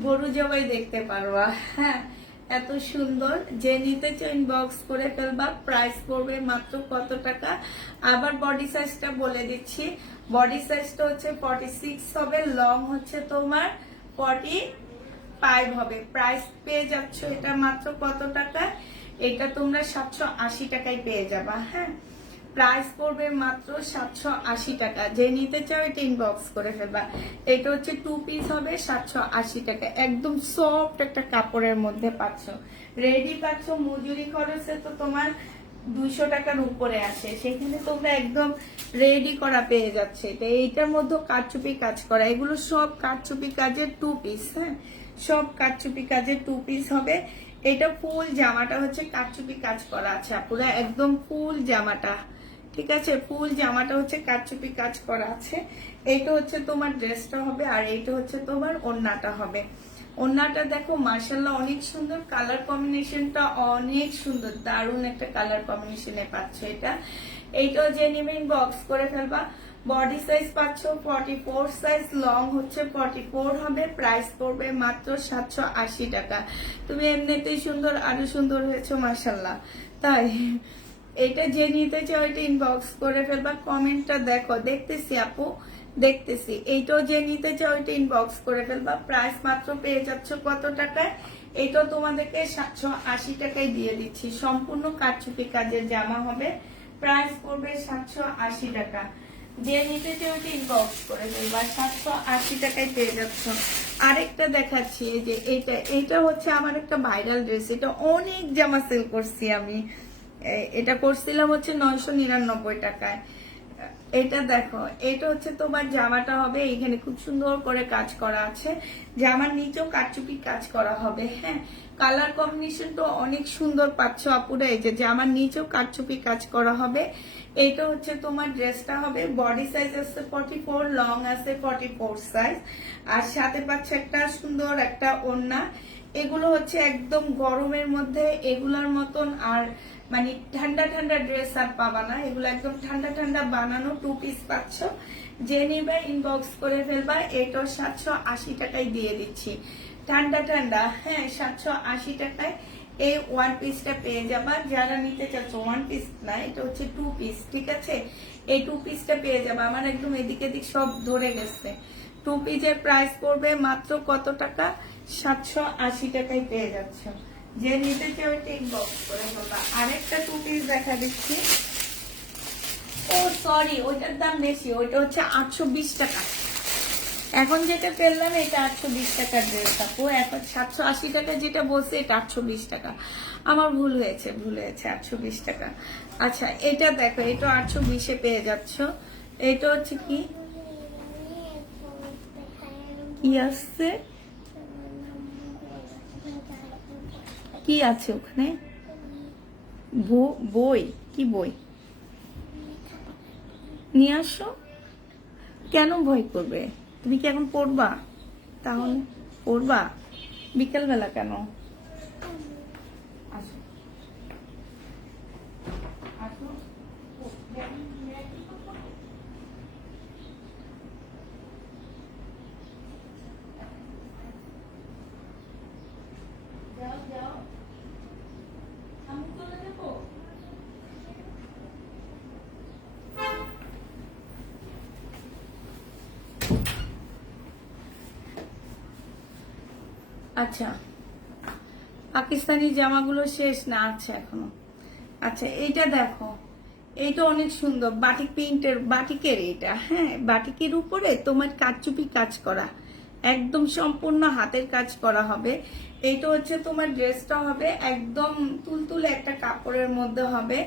গরু জবাই দেখতে পারবা। হ্যাঁ, এত সুন্দর। যে নিতে চাও ইনবক্স করে ফেলবা। প্রাইস পড়বে মাত্র কত টাকা, আবার বডি সাইজটা বলে দিচ্ছি। বডি সাইজটা হচ্ছে 46 হবে, লং হচ্ছে তোমার 45 হবে। প্রাইস পেয়ে যাচ্ছ এটা মাত্র কত টাকা, এটা তোমরা 780 টাকায় পেয়ে যাবা। হ্যাঁ, প্রাইস পড়বে মাত্র 780 টাকা। যে নিতে চাও এটা ইনবক্স করে ফেলবা। এটা হচ্ছে 2 পিস হবে, 780 টাকা। একদম সফট একটা কাপড়ের মধ্যে পাচ্ছ, রেডি পাচ্ছ। মজুরি খরচে তো তোমার 200 টাকার উপরে আসে, সেখানে তোমরা একদম রেডি করা পেয়ে যাচ্ছে। এটা এইটার মধ্যে কারচুপি কাজ করা, এগুলো সব কারচুপি কাজের 2 পিস। হ্যাঁ, সব কারচুপি কাজের 2 পিস হবে। এটা ফুল জামাটা হচ্ছে কারচুপি কাজ করা আছে পুরো, একদম ফুল জামাটা, ঠিক আছে, ফুল জামাটা হচ্ছে কারচুপি কাজ করা আছে। এইটা হচ্ছে তোমার ড্রেসটা হবে, আর এইটা হচ্ছে তোমার ওড়নাটা হবে। ওড়নাটা দেখো মাশাআল্লাহ অনেক সুন্দর, কালার কম্বিনেশনটা অনেক সুন্দর, দারুণ একটা কালার কম্বিনেশনে পাচ্ছ এটা। এইটাও যে নেবে বক্স করে ফেলবা। বডি সাইজ পাচ্ছ 44 সাইজ, লং হচ্ছে 44 হবে। প্রাইস পড়বে মাত্র 780 টাকা। তুমি এমনিতেই সুন্দর, আরো সুন্দর হয়েছো মাশাআল্লাহ। তাই এটা যে নিতে চাও এটা ইনবক্স করে ফেলবা। কমেন্টটা দেখো, দেখতেছি আপু, দেখতেছি। এইটাও যে নিতে চাও এটা ইনবক্স করে ফেলবা। প্রাইস মাত্র পেয়ে যাচ্ছ কত টাকায়, এটাও তোমাদেরকে 780 টাকায় দিয়ে দিচ্ছি। সম্পূর্ণ কারচুপি কাজের জামা হবে, প্রাইস পড়বে 780 টাকা। যে নিতে চাও এটা ইনবক্স করে ফেলবা, 780 টাকায় পেয়ে যাচ্ছ। আরেকটা দেখাচ্ছি, এই যে এটা হচ্ছে আমার একটা ভাইরাল ড্রেস, এটা অনেক জামা সেল করছি আমি। এটা করছিলাম হচ্ছে 999 টাকায়। এটা দেখো, এটা হচ্ছে তোমার জামাটা হবে, এখানে খুব সুন্দর করে কাজ করা আছে, জামার নিচেও কারচুপি কাজ করা হবে। হ্যাঁ, কালার কম্বিনেশন তো অনেক সুন্দর পাচ্ছ আপুরা। এই যে জামার নিচেও কারচুপি কাজ করা হবে। এটা হচ্ছে তোমার ড্রেসটা হবে। বডি সাইজ আছে 44, লং আছে 44 সাইজ, আর সাথে পাচ্ছ একটা সুন্দর একটা ওড়না। এগুলো হচ্ছে একদম গরমের মধ্যে এগুলার মতন আর মানে ঠান্ডা ঠান্ডা ড্রেস আর পাবা না, এগুলো একদম ঠান্ডা ঠান্ডা বানানো 2 পিস পাচ্ছ। যে নিবে ইনবক্স করে ফেলবা। এটা 780 টাকায় দিয়ে দিচ্ছি, ঠান্ডা ঠান্ডা। হ্যাঁ, 780 টাকায় এই 1 পিসটা পেয়ে যাবা। যারা নিতে চাচ্ছ 1 পিস না, এটা হচ্ছে 2 পিস, ঠিক আছে? এই 2 পিসটা পেয়ে যাবা। আমার একদম এদিক এদিক সব ধরে গেছে। 2 পিসের প্রাইস পড়বে মাত্র কত টাকা? 780 টাকায় পেয়ে যাচ্ছ। যে নিতে চাও ইনবক্স করে ফেলবা। আরেকটা 2 পিস দেখা দিচ্ছি। ও সরি, ওইটার দাম বেশি, ওইটা হচ্ছে 820 টাকা। এখন যেটা ফেললাম এটা 820 টাকার ড্রেস আপু। এখন 780 টাকা যেটা বলছে এটা 820 টাকা। আমার ভুল হয়েছে 820 টাকা। আচ্ছা, এটা দেখো, এটা 820-এ পেয়ে যাচ্ছ। এটা হচ্ছে কি কি আসছে, কি আছে ওখানে? বই? কি বই? নিয়ে আসো। কেন ভয় করবে? তুমি কি এখন পড়বা? তাহলে পড়বা বিকেলবেলা কেন? আসো আসো। যাও যাও, আমি চলে যাবো। আচ্ছা, পাকিস্তানি জামাগুলো শেষ না, আছে এখনো। আচ্ছা, এইটা দেখো, এইটা অনেক সুন্দর, বাটিক প্রিন্টের, বাটিকের এটা। হ্যাঁ, বাটিকের উপরে তোমার কারচুপি কাজ করা, একদম সম্পূর্ণ হাতের কাজ করা হবে। এইটা হচ্ছে তোমার ড্রেসটা হবে একদম তুলতুলে একটা কাপড়ের মধ্যে হবে।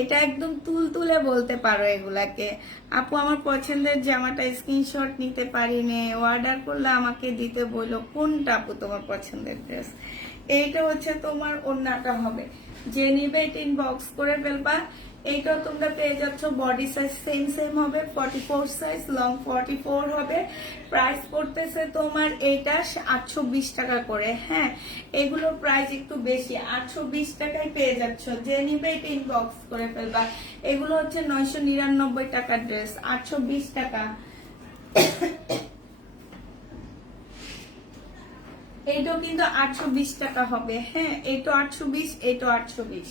এটা একদম তুলতুলে বলতে পারো এগুলাকে। আপু, আমার পছন্দের জামাটা স্ক্রিনশট নিতে পারিনি, অর্ডার করলে আমাকে দিতে বললো। কোনটা আপু তোমার পছন্দের ড্রেস? এইটা হচ্ছে তোমার ওড়নাটা হবে। যে নিবে এটা ইনবক্স করে ফেলবা। এইটাও তোমরা পেয়ে যাচ্ছ, বডি সাইজ সেম হবে, 44 সাইজ, লং 44 হবে। প্রাইস পড়তেছে তোমার এইটা 820 টাকা করে। হ্যাঁ, এগুলোর প্রাইস একটু বেশি, 820 টাকায় পেয়ে যাচ্ছ। যে নিবে এটা ইনবক্স করে ফেলবা। এগুলো হচ্ছে 999 টাকার ড্রেস, 820 টাকা। এইটাও কিন্তু 820 টাকা হবে। হ্যাঁ, এইটা 820, এইটা 820।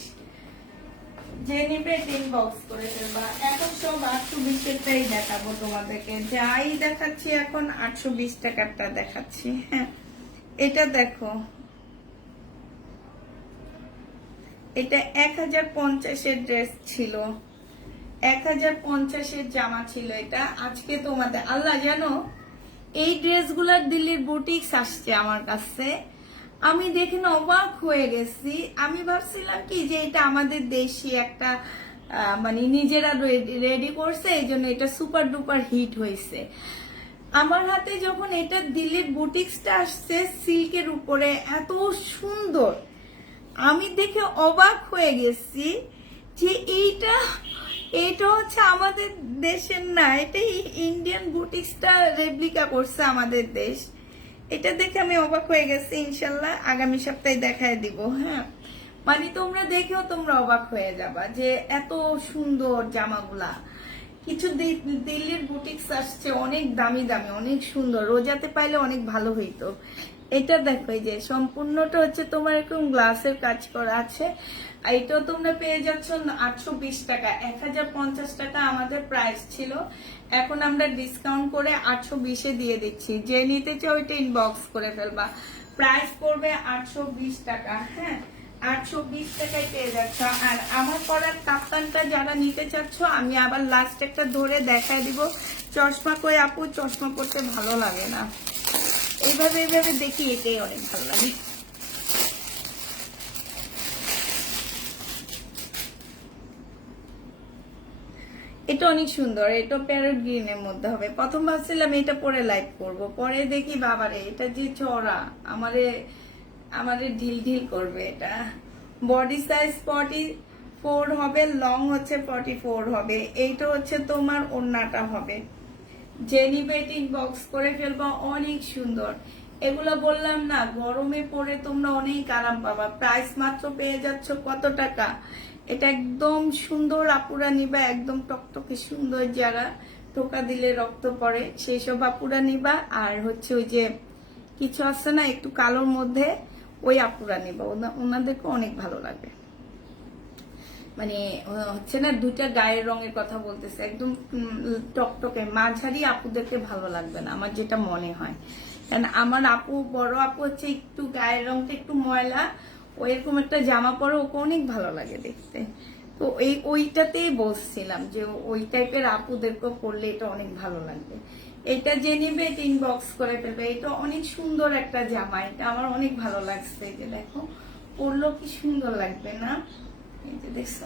যে নিবে ইনবক্স করে ফেলবা। এখন সব 820-এরটাই দেখাবো তোমাদেরকে, যাই দেখাচ্ছি এখন 820 টাকারটা দেখাচ্ছি। হ্যাঁ, এটা দেখো, এটা 1050-এর ড্রেস ছিল, 1050-এর জামা ছিল এটা। আজকে তোমাদের আল্লাহ জানো, এই ড্রেসগুলার দিল্লির বুটিক্স আসছে আমার কাছে। আমি দেখে না অবাক হয়ে গেছি। আমি ভাবছিলাম কি যে এটা আমাদের দেশি একটা মানে নিজেরা রেডি করছে, এই জন্য এটা সুপার ডুপার হিট হয়েছে। আমার হাতে যখন এটা দিল্লির বুটিক্সটা আসছে সিল্কের উপরে, এত সুন্দর, আমি দেখে অবাক হয়ে গেছি যে এইটা হচ্ছে আমাদের দেশের না, এটা ইন্ডিয়ান বুটিক্সটা রেপ্লিকা করছে আমাদের দেশ। এটা দেখে আমি অবাক হয়ে গেছি। ইনশাল্লাহ আগামী সপ্তাহে দেখায় দিব। হ্যাঁ, মানে তোমরা দেখেও তোমরা অবাক হয়ে যাবা যে এত সুন্দর জামাগুলা। কিছু দিল্লির বুটিক্স আসছে অনেক দামি দামি, অনেক সুন্দর, রোজাতে পাইলে অনেক ভালো হইতো। এটা দেখো, এই যে সম্পূর্ণটা হচ্ছে তোমার এরকম গ্লাসের কাজ করা আছে। এটাও তোমরা পেয়ে যাচ্ছ 820 টাকা। 1050 টাকা আমাদের প্রাইস ছিল, এখন আমরা ডিসকাউন্ট করে 820-এ দিয়ে দিচ্ছি। যে নিতে চাও ওইটা ইনবক্স করে ফেলবা। প্রাইস পড়বে 820 টাকা। হ্যাঁ, 820 টাকায় পেয়ে যাচ্ছ। আর আমার পরার কাপ্তানটা যারা নিতে চাচ্ছ, আমি আবার লাস্ট একটা ধরে দেখায় দিব। চশমা কই আপু? চশমা পড়তে ভালো লাগে না, এইভাবে দেখি, এটাই অনেক ভালো লাগে। এটা অনেক সুন্দর, এটা প্যারট গ্রিনের মধ্যে হবে। প্রথম ভাবছিলাম এটা পরে লাইভ করব, পরে দেখি বাবারে এটা যে চড়া, আমারে ঢিল ঢিল করবে। এটা বডি সাইজ 44 হবে, লং হচ্ছে 44 হবে। এইটা হচ্ছে তোমার ওড়নাটা হবে। যে নিবে বক্স করে ফেলবা, অনেক সুন্দর। এগুলো বললাম না, গরমে পরে তোমরা অনেক আরাম পাবা। প্রাইস মাত্র পেয়ে যাচ্ছ কত টাকা? এটা একদম সুন্দর আপুরা নিবা, একদম টকটকে সুন্দর, যারা টোকা দিলে রক্ত পড়ে সেই সব আপুরা নিবা। আর হচ্ছে ওই যে কিছু আছে না একটু কালোর মধ্যে, ওই আপুরা নিবা, ওনাদেরকে অনেক ভালো লাগবে। মানে হচ্ছে না দুইটা গায়ের রঙের কথা বলতেছে, একদম টকটকে মাঝারি আপুদেরকে ভালো লাগবে না আমার যেটা মনে হয়। কারণ আমার আপু, বড় আপু হচ্ছে একটু গায়ের রঙটা একটু ময়লা, ওইরকম একটা জামা পরে ওকে অনেক ভালো লাগে দেখতে। তো ওইটাতেই বলছিলাম যে ওই টাইপের আপুদেরকে পরলে এটা অনেক ভালো লাগবে। এটা যে নিবে এটা ইনবক্স করে ফেলবে। এটা অনেক সুন্দর একটা জামা, এটা আমার অনেক ভালো লাগছে। যে দেখো পরলো কি সুন্দর লাগবে না? এই যে দেখছো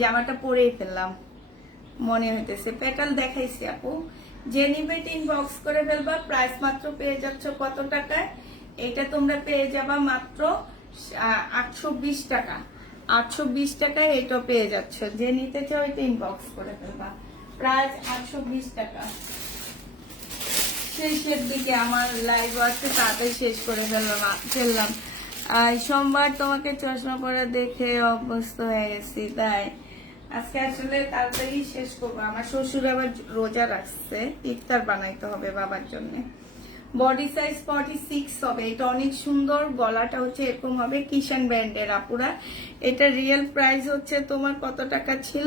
জামাটা পরেই ফেললাম, মনে হইতেছে। পেটাল দেখাইছি আপু, যে নিবে ইনবক্স করে ফেলবা। প্রাইস মাত্র পেয়ে যাচ্ছ কত টাকায়? এটা তোমরা পেয়ে যাবা মাত্র 820 টাকা। 820 টাকায় এটা পেয়ে যাচ্ছ। যে নিতে চাও এটা ইনবক্স করে ফেলবা। প্রাইস 820 টাকা। শেষের দিকে আমার লাইভ আছে, তাড়াতাড়ি শেষ করে ফেললাম। সোমবার তোমাকে চশমা পরে দেখে অভ্যস্ত হয়ে গেছি, তাই আজকে আসলে তাড়াতাড়ি শেষ করবো। আমার শ্বশুর আবার রোজা রাখছে, ইফতার বানাইতে হবে বাবার জন্য। বডি সাইজ 46 হবে। এটা অনেক সুন্দর, গলাটা হচ্ছে এরকম হবে, কিষান ব্র্যান্ডের আপুরা। এটা রিয়েল প্রাইস হচ্ছে তোমার কত টাকা ছিল?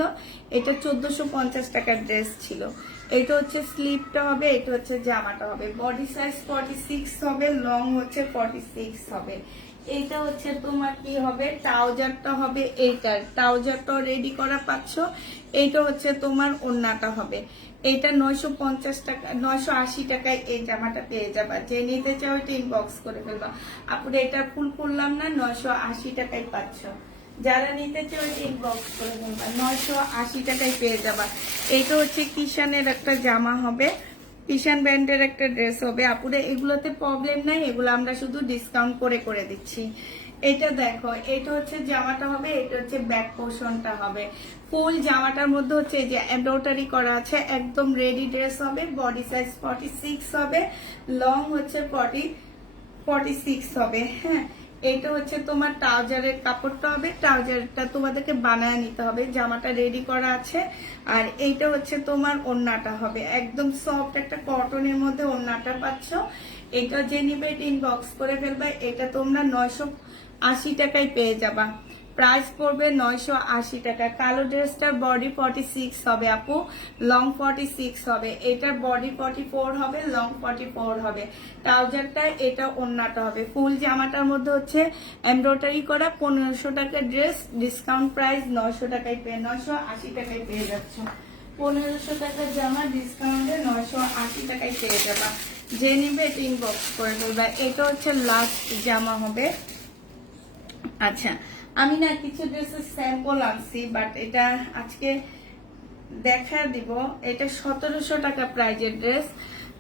এটা 1450 টাকার ড্রেস ছিল। এটা হচ্ছে স্লিপটা হবে, এটা হচ্ছে জামাটা হবে। বডি সাইজ 46 হবে, লং হচ্ছে 46 হবে। এইটা হচ্ছে তোমার কি হবে, ট্রাউজারটা হবে। এইটার ট্রাউজারটাও রেডি করা পাচ্ছ। এইটা হচ্ছে তোমার ওড়নাটা হবে। এটা 950 টাকা, 980 টাকায় এই জামাটা পেয়ে যাবা। যে নিতে চাও এটা ইনবক্স করে ফেলবা। আপুরে এটা ফুল করলাম না, 980 টাকায় পাচ্ছ। যারা নিতে চাও এটা ইনবক্স করে ফেলবা, 980 টাকায় পেয়ে যাবা। এটা হচ্ছে কিষানের একটা জামা হবে, কিষান ব্র্যান্ডের একটা ড্রেস হবে। আপুরে এগুলোতে প্রবলেম নাই, এগুলো আমরা শুধু ডিসকাউন্ট করে দিচ্ছি। এটা দেখো, এটা হচ্ছে জামাটা হবে, এটা হচ্ছে ব্যাক পোর্শনটা হবে। ফুল জামাটার মধ্যে হচ্ছে যে এমব্রয়ডারি করা আছে, একদম রেডি ড্রেস হবে। বডি সাইজ 46 হবে, লং হচ্ছে 46 হবে। হ্যাঁ, এটা হচ্ছে তোমার ট্রাউজারের কাপড়টা হবে, ট্রাউজারটা তোমাদেরকে বানায় নিতে হবে। জামাটা রেডি করা আছে। আর এইটা হচ্ছে তোমার ওড়নাটা হবে, একদম সফট একটা কটনের মধ্যে ওড়নাটা পাচ্ছ। এটা যে নিবে এটা ইনবক্স করে ফেলবে। এটা তোমরা 980 টাকায় পেয়ে যাবা। প্রাইস পড়বে 980 টাকা। কালো ড্রেসটার বডি 46 হবে আপু, লং 46 হবে। এটার বডি 44 হবে, লং 44 হবে। ট্রাউজারটা এটা ওড়নাটা হবে। ফুল জামাটার মধ্যে হচ্ছে এমব্রয়ডারি করা। 1500 টাকার ড্রেস, ডিসকাউন্ট প্রাইস 900 টাকায় পেয়ে 980 টাকায় পেয়ে যাচ্ছ। 1500 টাকার জামা ডিসকাউন্টে 980 টাকায় পেয়ে যাবা। যে নিবে এটা ইনবক্স করে ফেলবা। এটা হচ্ছে লাস্ট জামা হবে। আচ্ছা, আমি না কিছু ড্রেসের স্যাম্পল আনছি, বাট এটা আজকে দেখা দিব। এটা 1700 টাকা প্রাইজের ড্রেস।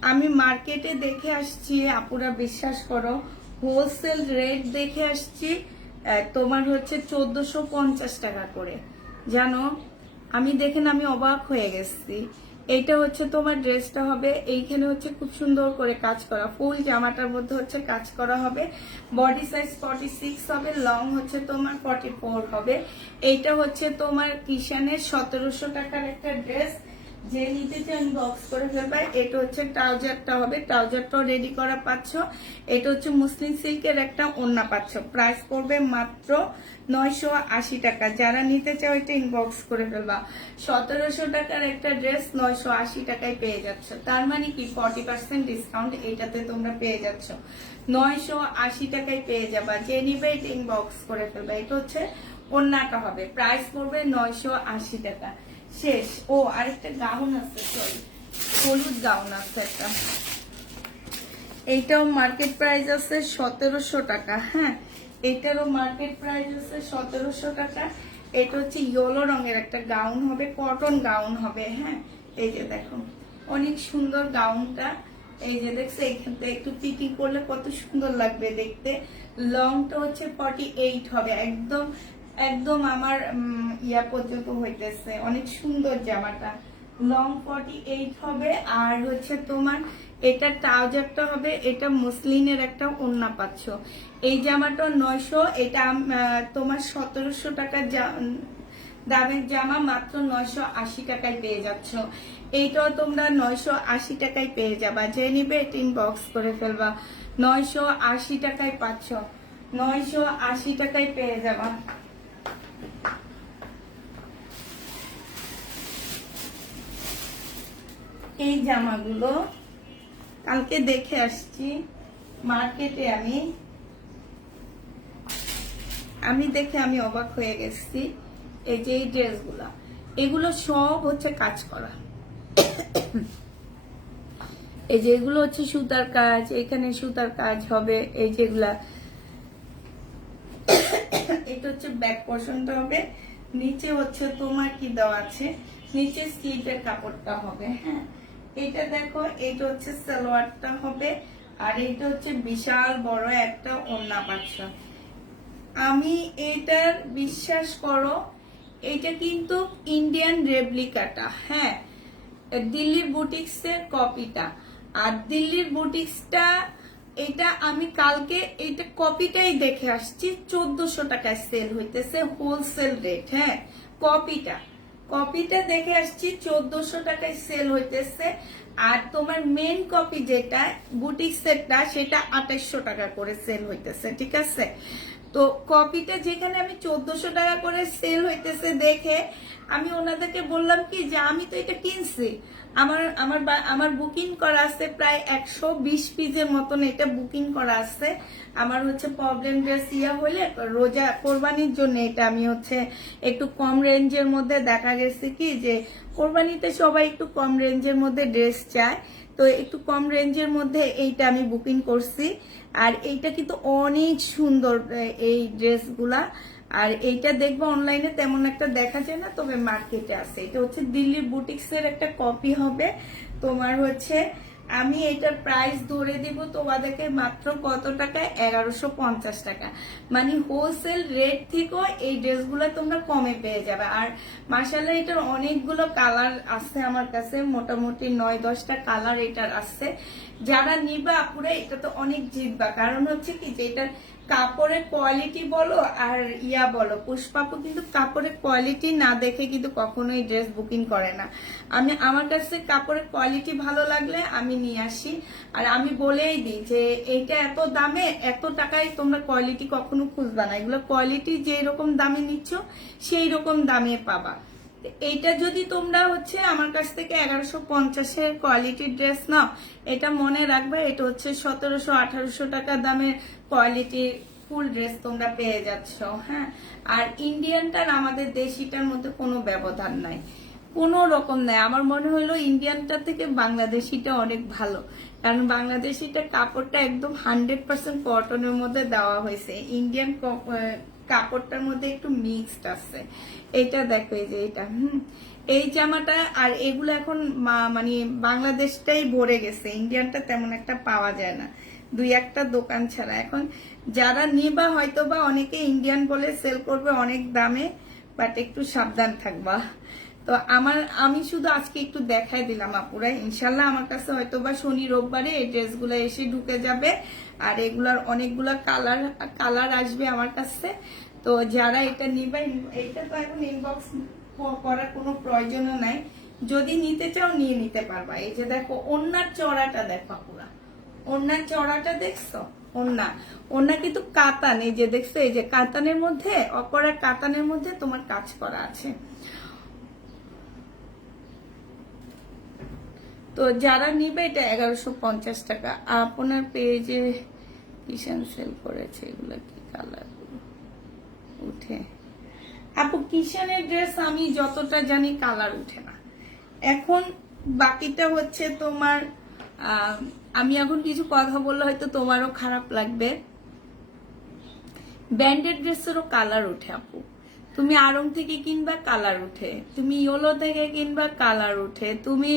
আমি মার্কেটে দেখে আসছি, আপুরা বিশ্বাস করো, হোলসেল রেট দেখে আসছি তোমার হচ্ছে 1450 টাকা করে। জানো, আমি দেখেন আমি অবাক হয়ে গেছি। এইটা হচ্ছে তোমার ড্রেসটা হবে, এইখানে হচ্ছে খুব সুন্দর করে কাজ করা, ফুল জামাটার মধ্যে হচ্ছে কাজ করা হবে। বডি সাইজ 46 হবে, লং হচ্ছে তোমার 44 হবে। এইটা হচ্ছে তোমার কিষানের 1700 টাকার একটা ড্রেস। যে নিতে চান বক্স করে ফেলবে। এটা হচ্ছে ট্রাউজারটা হবে, ট্রাউজারটাও রেডি করা পাচ্ছ। এটা হচ্ছে মুসলিম সিল্কের একটা ওড়না পাচ্ছ। প্রাইস পড়বে মাত্র 980 টাকা। যারা নিতে চাও এটা ইনবক্স করে ফেলবা। 1700 টাকার একটা ড্রেস 980 টাকায় পেয়ে যাচ্ছ। তার মানে কি 40% ডিসকাউন্ট এইটাতে তোমরা পেয়ে যাচ্ছ। 980 টাকায় পেয়ে যাবা। যে নিবে এটা ইনবক্স করে ফেলবা। এটা হচ্ছে ওড়নাটা হবে, প্রাইস পড়বে 980 টাকা। শেষ। ও আরেকটা গাউন আছে, সরি, হলুদ গাউন আছে একটা। এইটাও মার্কেট প্রাইস আছে 1700 টাকা। হ্যাঁ, এটারও মার্কেট প্রাইস আছে 1700 টাকা। এটা হচ্ছে ইয়েলো রঙের একটা গাউন হবে, কটন গাউন হবে। হ্যাঁ, এই যে দেখো অনেক সুন্দর গাউনটা। এই যে দেখছো, এখান থেকে একটু পিটি করলে কত সুন্দর লাগবে দেখতে। লংটা হচ্ছে 48 হবে, একদম একদম আমার ইয়া পর্যন্ত হইতেছে। অনেক সুন্দর জামাটা, লং 48 হবে। আর হচ্ছে তোমার এটা ট্রাউজারটা হবে, এটা মসলিনের একটা ওড়না পাচ্ছ। এই জামাটা 900, এটা তোমার 1700 টাকা দামের জামা মাত্র 980 টাকায় পেয়ে যাচ্ছ। এইটাও তোমরা 980 টাকায় পেয়ে যাবা, যে নিবে এটা ইনবক্স করে ফেলবা। 980 টাকায় পাচ্ছ, 980 টাকায় পেয়ে যাবা। এই জামাগুলো কালকে দেখে আসছি মার্কেটে, আমি দেখে আমি অবাক হয়ে গেছি। এই যে এই ড্রেসগুলা, এগুলো সব হচ্ছে কাজ করা। এই যে এগুলো হচ্ছে সুতার কাজ, এখানে সুতার কাজ হবে। এই যেগুলা এটা হচ্ছে ব্যাক পোর্শনটা হবে, নিচে হচ্ছে তোমার কি দেওয়া আছে, নিচে স্লিভের কাপড়টা হবে। হ্যাঁ, এটা দেখো, এটা হচ্ছে সালোয়ারটা হবে, আর এটা হচ্ছে বিশাল বড় একটা ওড়না পাচ্ছ। আমি এটার বিশ্বাস করো, এটা কিন্তু ইন্ডিয়ান রেপ্লিকাটা। হ্যাঁ, দিল্লির বুটিক্সের কপিটা। আর দিল্লির বুটিক্সটা, এটা আমি কালকে এটা কপিটাই দেখে আসছি, 1400 টাকায় সেল হইতেছে, হোলসেল রেট। হ্যাঁ, কপিটা দেখে আসছি 1400 টাকায় সেল হইতেছে। আর তোমার মেন কপি যেটা বুটিক্সেরটা, সেটা 2800 টাকা করে সেল হইতেছে। ঠিক আছে, তো কপিটা যেখানে আমি 1400 টাকা করে সেল হইতেছে দেখে আমি ওনাদেরকে বললাম কি যে আমি তো এটা কিনছি, আমার বুকিং করা আছে প্রায় 120 পিসের মতন, এটা বুকিং করা আছে। আমার হচ্ছে প্রবলেম ড্রেস হলে রোজা কোরবানির জন্য এটা আমি হচ্ছে একটু কম রেঞ্জের মধ্যে, দেখা গেছে কি যে কোরবানিতে সবাই একটু কম রেঞ্জের মধ্যে ড্রেস চায়, তো একটু কম রেঞ্জের মধ্যে এইটা আমি বুকিং করছি। আর এইটা কিন্তু অনেক সুন্দর এই ড্রেসগুলা। আর এইটা দেখবো অনলাইনে তেমন একটা দেখা যায় না, তবে মার্কেটে আছে। এটা হচ্ছে দিল্লি বুটিক্সের একটা কপি হবে। তোমার হচ্ছে আমি এটার প্রাইস ধরে দিব তোমাদেরকে মাত্র কত টাকায়, 1150 টাকা। মানে হোলসেল রেট থেকেও এই ড্রেসগুলো তোমরা কমে পেয়ে যাবে। আর মাশাআল্লাহ এটার অনেকগুলো কালার আছে আমার কাছে, মোটামুটি 9-10টা কালার এটার আছে। যারা নিবা আপুরা এটা তো অনেক জিতবা, কারণ হচ্ছে কি যে এটার কাপড়ের কোয়ালিটি বলো আর বলো, পুষ্পাপু কিন্তু কাপড়ের কোয়ালিটি না দেখে কিন্তু কখনোই ড্রেস বুকিং করে না। আমার কাছে কাপড়ের কোয়ালিটি ভালো লাগলে আমি নিয়ে আসি। আর আমি বলেই দিই যে এইটা এত দামে, এত টাকায় তোমরা কোয়ালিটি কখনো খুঁজবা না, এগুলো কোয়ালিটি যেই রকম দামে নিচ্ছ সেই রকম দামে পাবা। এইটা যদি তোমরা হচ্ছে আমার কাছ থেকে 1150-এর কোয়ালিটির ড্রেস নাও, এটা মনে রাখবে এটা হচ্ছে 1700-1800 টাকা দামের কোয়ালিটির ফুল ড্রেস তোমরা পেয়ে যাচ্ছ। হ্যাঁ, আর ইন্ডিয়ানটার আমাদের দেশিটার মধ্যে কোনো ব্যবধান নাই, কোনো রকম নাই। আমার মনে হলো ইন্ডিয়ানটা থেকে বাংলাদেশিটা অনেক ভালো, কারণ বাংলাদেশিটা কাপড়টা একদম 100% কটনের মধ্যে দেওয়া হয়েছে, ইন্ডিয়ান কাপড়টার মধ্যে একটু মিক্সড আছে। এটা দেখো, এই যে এটা এই জামাটা, আর এগুলো এখন মানে বাংলাদেশটাই ভরে গেছে, ইন্ডিয়ানটা তেমন একটা পাওয়া যায় না, 2-1টা দোকান ছাড়া। এখন যারা নিবা হয়তো বা অনেকে ইন্ডিয়ান বলে সেল করবে অনেক দামে, বাট একটু সাবধান থাকবা। তো আমি শুধু আজকে একটু দেখাই দিলাম আপুরা, ইনশাল্লাহ আমার কাছে হয়তো বা শনি রোববারে এই ড্রেসগুলো এসে ঢুকে যাবে। আর এগুলার অনেকগুলো কালার আসবে আমার কাছে। তো যারা এটা নিবে, এটা তো এখন ইনবক্স করার কোনো প্রয়োজনও নাই, যদি নিতে চাও নিয়ে নিতে পারবা। এই যে দেখো ওড়নার চড়াটা দেখো আপুরা, ওড়নার চড়াটা দেখছো, ওড়না কিন্তু কাতান, এই যে দেখছো, এই যে কাতানের মধ্যে, অপরা কাতানের মধ্যে তোমার কাজ করা আছে। তো যারা নিবে এটা 1150 টাকা। আপনার পেজে কিষান সেল করেছে, এগুলো কি কালার উঠে? আপু কিষানের ড্রেস আমি যতটা জানি কালার উঠে না। এখন বাকিটা হচ্ছে তোমার, আমি এখন কিছু কথা বললে হয়তো তোমারও খারাপ লাগবে, ব্র্যান্ডেড ড্রেসেরও কালার উঠে আপু, তুমি আড়ং থেকে কিনবা কালার উঠে, তুমি ইয়োলো থেকে কিনবা কালার উঠে, তুমি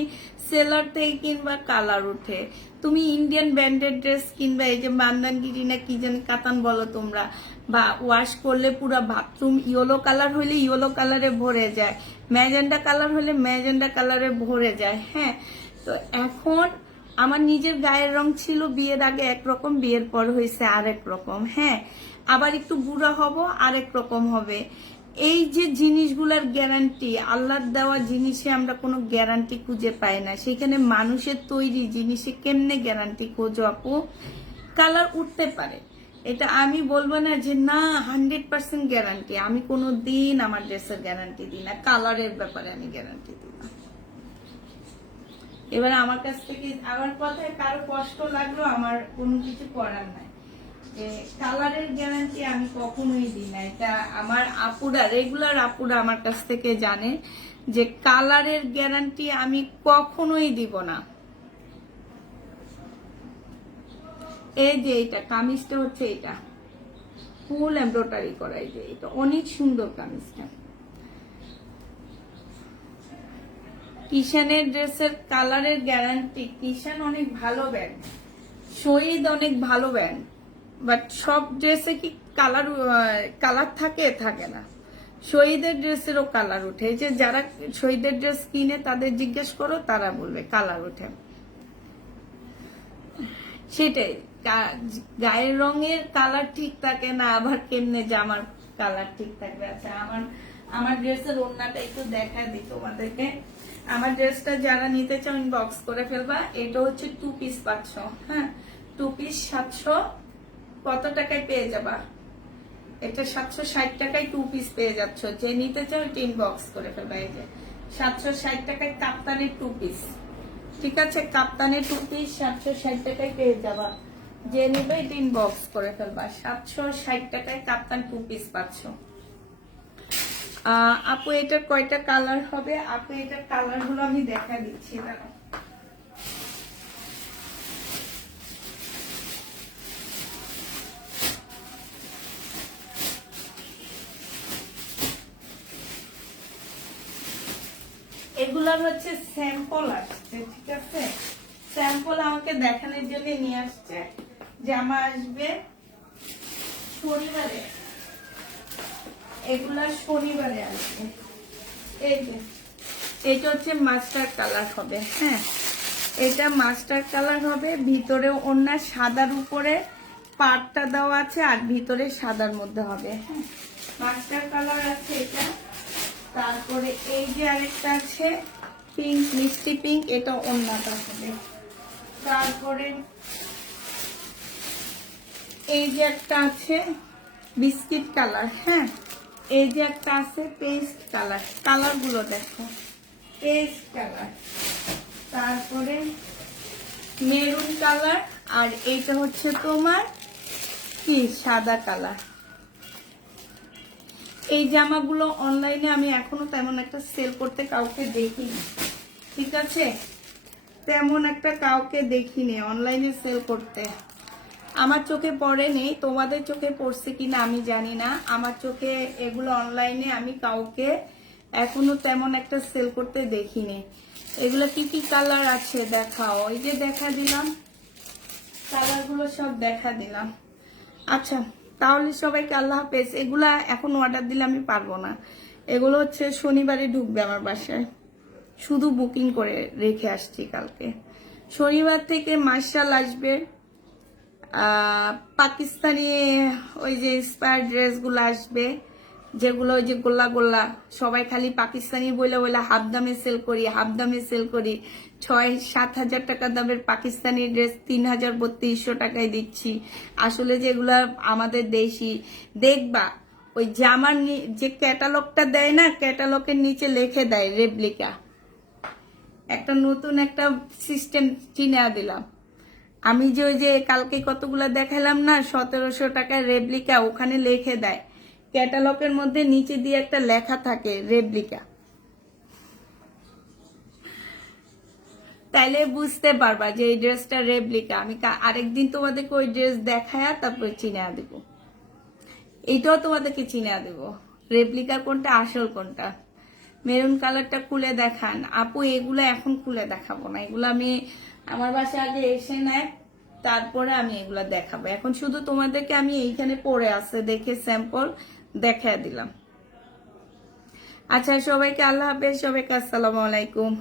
সেলার থেকে কিনবা কালার উঠে, তুমি ইন্ডিয়ান ব্র্যান্ডেড ড্রেস কিনবা, এই যে বান্দানগিরি না কি যেন কাতান বলো তোমরা, বা ওয়াশ করলে পুরো বাথরুম ইয়েলো কালার হইলে ইয়েলো কালারে ভরে যায়, ম্যাজেন্ডা কালার হলে ম্যাজেন্ডা কালারে ভরে যায়। হ্যাঁ, তো এখন আমার নিজের গায়ের রং ছিল বিয়ের আগে একরকম, বিয়ের পর হয়েছে আরেক রকম। হ্যাঁ, আবার একটু বুড়া হব আরেক রকম হবে। এই যে জিনিসগুলোর গ্যারান্টি, আল্লাহর দেওয়া জিনিসে আমরা কোনো গ্যারান্টি খুঁজে পাই না, সেখানে মানুষের তৈরি জিনিসে কেমনে গ্যারান্টি খোঁজো আপু? কালার উঠতে পারে, এটা আমি বলবো না যে না 100% গ্যারান্টি। আমি কোনো দিন আমার ড্রেসের গ্যারান্টি দিই না, কালারের ব্যাপারে আমি গ্যারান্টি দিই না। এবার আমার কাছ থেকে আমার কথায় কারো কষ্ট লাগলো, আমার কোনো কিছু করার নাই, যে কালারের গ্যারান্টি আমি কখনোই দিই না। এটা আমার আপুরা, রেগুলার আপুরা আমার কাছ থেকে জানে যে কালারের গ্যারান্টি আমি কখনোই দিব না। এই যে এটা কামিজটা হচ্ছে, এটা ফুল এমব্রয়ডারি করা, এই যে এটা অনেক সুন্দর কামিজটা। কিষানের ড্রেসের কালারের গ্যারান্টি, কিষান অনেক ভালো ব্র্যান্ড, শহীদ অনেক ভালো ব্র্যান্ড, বাট সব ড্রেসে কি কালার থাকে না। শহীদের ড্রেসেরও কালার উঠে, যে যারা শহীদের ড্রেস কিনে তাদের জিজ্ঞেস করো, তারা বলবে কালার উঠে। সেটাই, গায়ের রঙের কালার ঠিক থাকে না, আবার কেমনে জামার কালার ঠিক থাকবে। আচ্ছা, আমার ড্রেসের ওড়নাটা একটু দেখা দিই তোমাদেরকে। আমার ড্রেসটা যারা নিতে চাও ইনবক্স করে ফেলবা। এটা হচ্ছে 2 পিস 500। হ্যাঁ, 2 পিস 700। কত টাকায় পেয়ে যাবা? এটা 760 টাকায় 2 পিস পেয়ে যাচ্ছ। যে নিতে চাও এটা ইনবক্স করে ফেলবা। এই যে 760 টাকায় কাপ্তানের 2 পিস, ঠিক আছে? কাপ্তানের 2 পিস 760 টাকায় পেয়ে যাবা। যে নিবে এটা ইনবক্স করে ফেলবা। 760 টাকায় কাপ্তান 2 পিস পাচ্ছ। আপু এটার কয়টা কালার হবে? আপু এটার কালার গুলো আমি দেখা দিচ্ছি, দাঁড়াও। এগুলার হচ্ছে স্যাম্পল আসছে, ঠিক আছে? স্যাম্পল আমাকে দেখানোর জন্য নিয়ে আসছে। জামা আসবে শনিবারে, এগুলা শনিবারে আসবে। এই যে এটা হচ্ছে মাস্টার কালার হবে। হ্যাঁ, এটা মাস্টার কালার হবে, ভিতরে ওড়না সাদার উপরে পাড়টা দেওয়া আছে, আর ভিতরে সাদার মধ্যে হবে। হ্যাঁ, মাস্টার কালার আছে এটা। তারপরে এই যে আরেকটা আছে পিঙ্ক, মিষ্টি পিঙ্ক, এটা ওড়নাটা হবে। তারপরে এই যে একটা আছে বিস্কিট কালার। হ্যাঁ, এই যে একটা আছে পেস্ট কালার। কালার গুলো দেখো, পেস্ট কালার, তারপরে মেরুন কালার, আর এইটা হচ্ছে তোমার কি সাদা কালার। এই জামাগুলো অনলাইনে আমি এখনো তেমন একটা সেল করতে কাউকে দেখিনি, ঠিক আছে? তেমন একটা কাউকে দেখিনি অনলাইনে সেল করতে। আমার চোখে পড়েনি, তোমাদের চোখে পড়ছে কিনা আমি জানি না। আমার চোখে এগুলো অনলাইনে আমি কাউকে এখনো তেমন একটা সেল করতে দেখিনি। এগুলো কি কি কালার আছে দেখাও। এই যে দেখা দিলাম, কালারগুলো সব দেখা দিলাম। আচ্ছা, তাহলে সবাইকে আল্লাহ হাফেজ। এগুলা এখন অর্ডার দিলে আমি পারবো না। এগুলো হচ্ছে শনিবারে ঢুকবে আমার বাসায়, শুধু বুকিং করে রেখে আসছি কালকে। শনিবার থেকে মার্শাল আসবে, পাকিস্তানি ওই যে ইন্সপায়ার ড্রেসগুলো আসবে, যেগুলো ওই যে গোল্লা গোল্লা, সবাই খালি পাকিস্তানি বলে বলে হাফ দামে সেল করি, হাফ দামে সেল করি। 6-7 হাজার টাকা দামের পাকিস্তানি ড্রেস 3000-3200 টাকায় দিচ্ছি। আসলে যেগুলা আমাদের দেশি, দেখবা ওই জামার যে ক্যাটালগটা দেয় না, ক্যাটালগের নিচে লিখে দেয় রেপ্লিকা। একটা নতুন একটা সিস্টেম চিনা দিলাম আমি, যে ওই যে কালকে কতগুলো দেখালাম না 1700 টাকায় রেপ্লিকা, ওখানে লিখে দেয় ক্যাটালগের মধ্যে নিচে দিয়ে একটা লেখা থাকে রেপ্লিকা। তাইলে বুঝতে পারবা যে এই ড্রেসটা রেপ্লিকা। আমি আরেকদিন তোমাদেরকে ওই ড্রেস দেখায়া তারপরে চিনা দেব, এইটাও তোমাদেরকে চিনা দেব। রেপ্লিকা কোনটা আসল কোনটা। মেরুন কালারটা খুলে দেখান আপু। এগুলো এখন খুলে দেখাবো না, এগুলো আমি আমার বাসায় আগে এসে নেয়, তারপরে আমি এগুলা দেখাবো। এখন শুধু তোমাদেরকে আমি এইখানে পরে আছে দেখে স্যাম্পল দেখা দিলাম। আচ্ছা, সবাইকে আল্লাহ হাফেজ, সবাইকে আসসালামু আলাইকুম।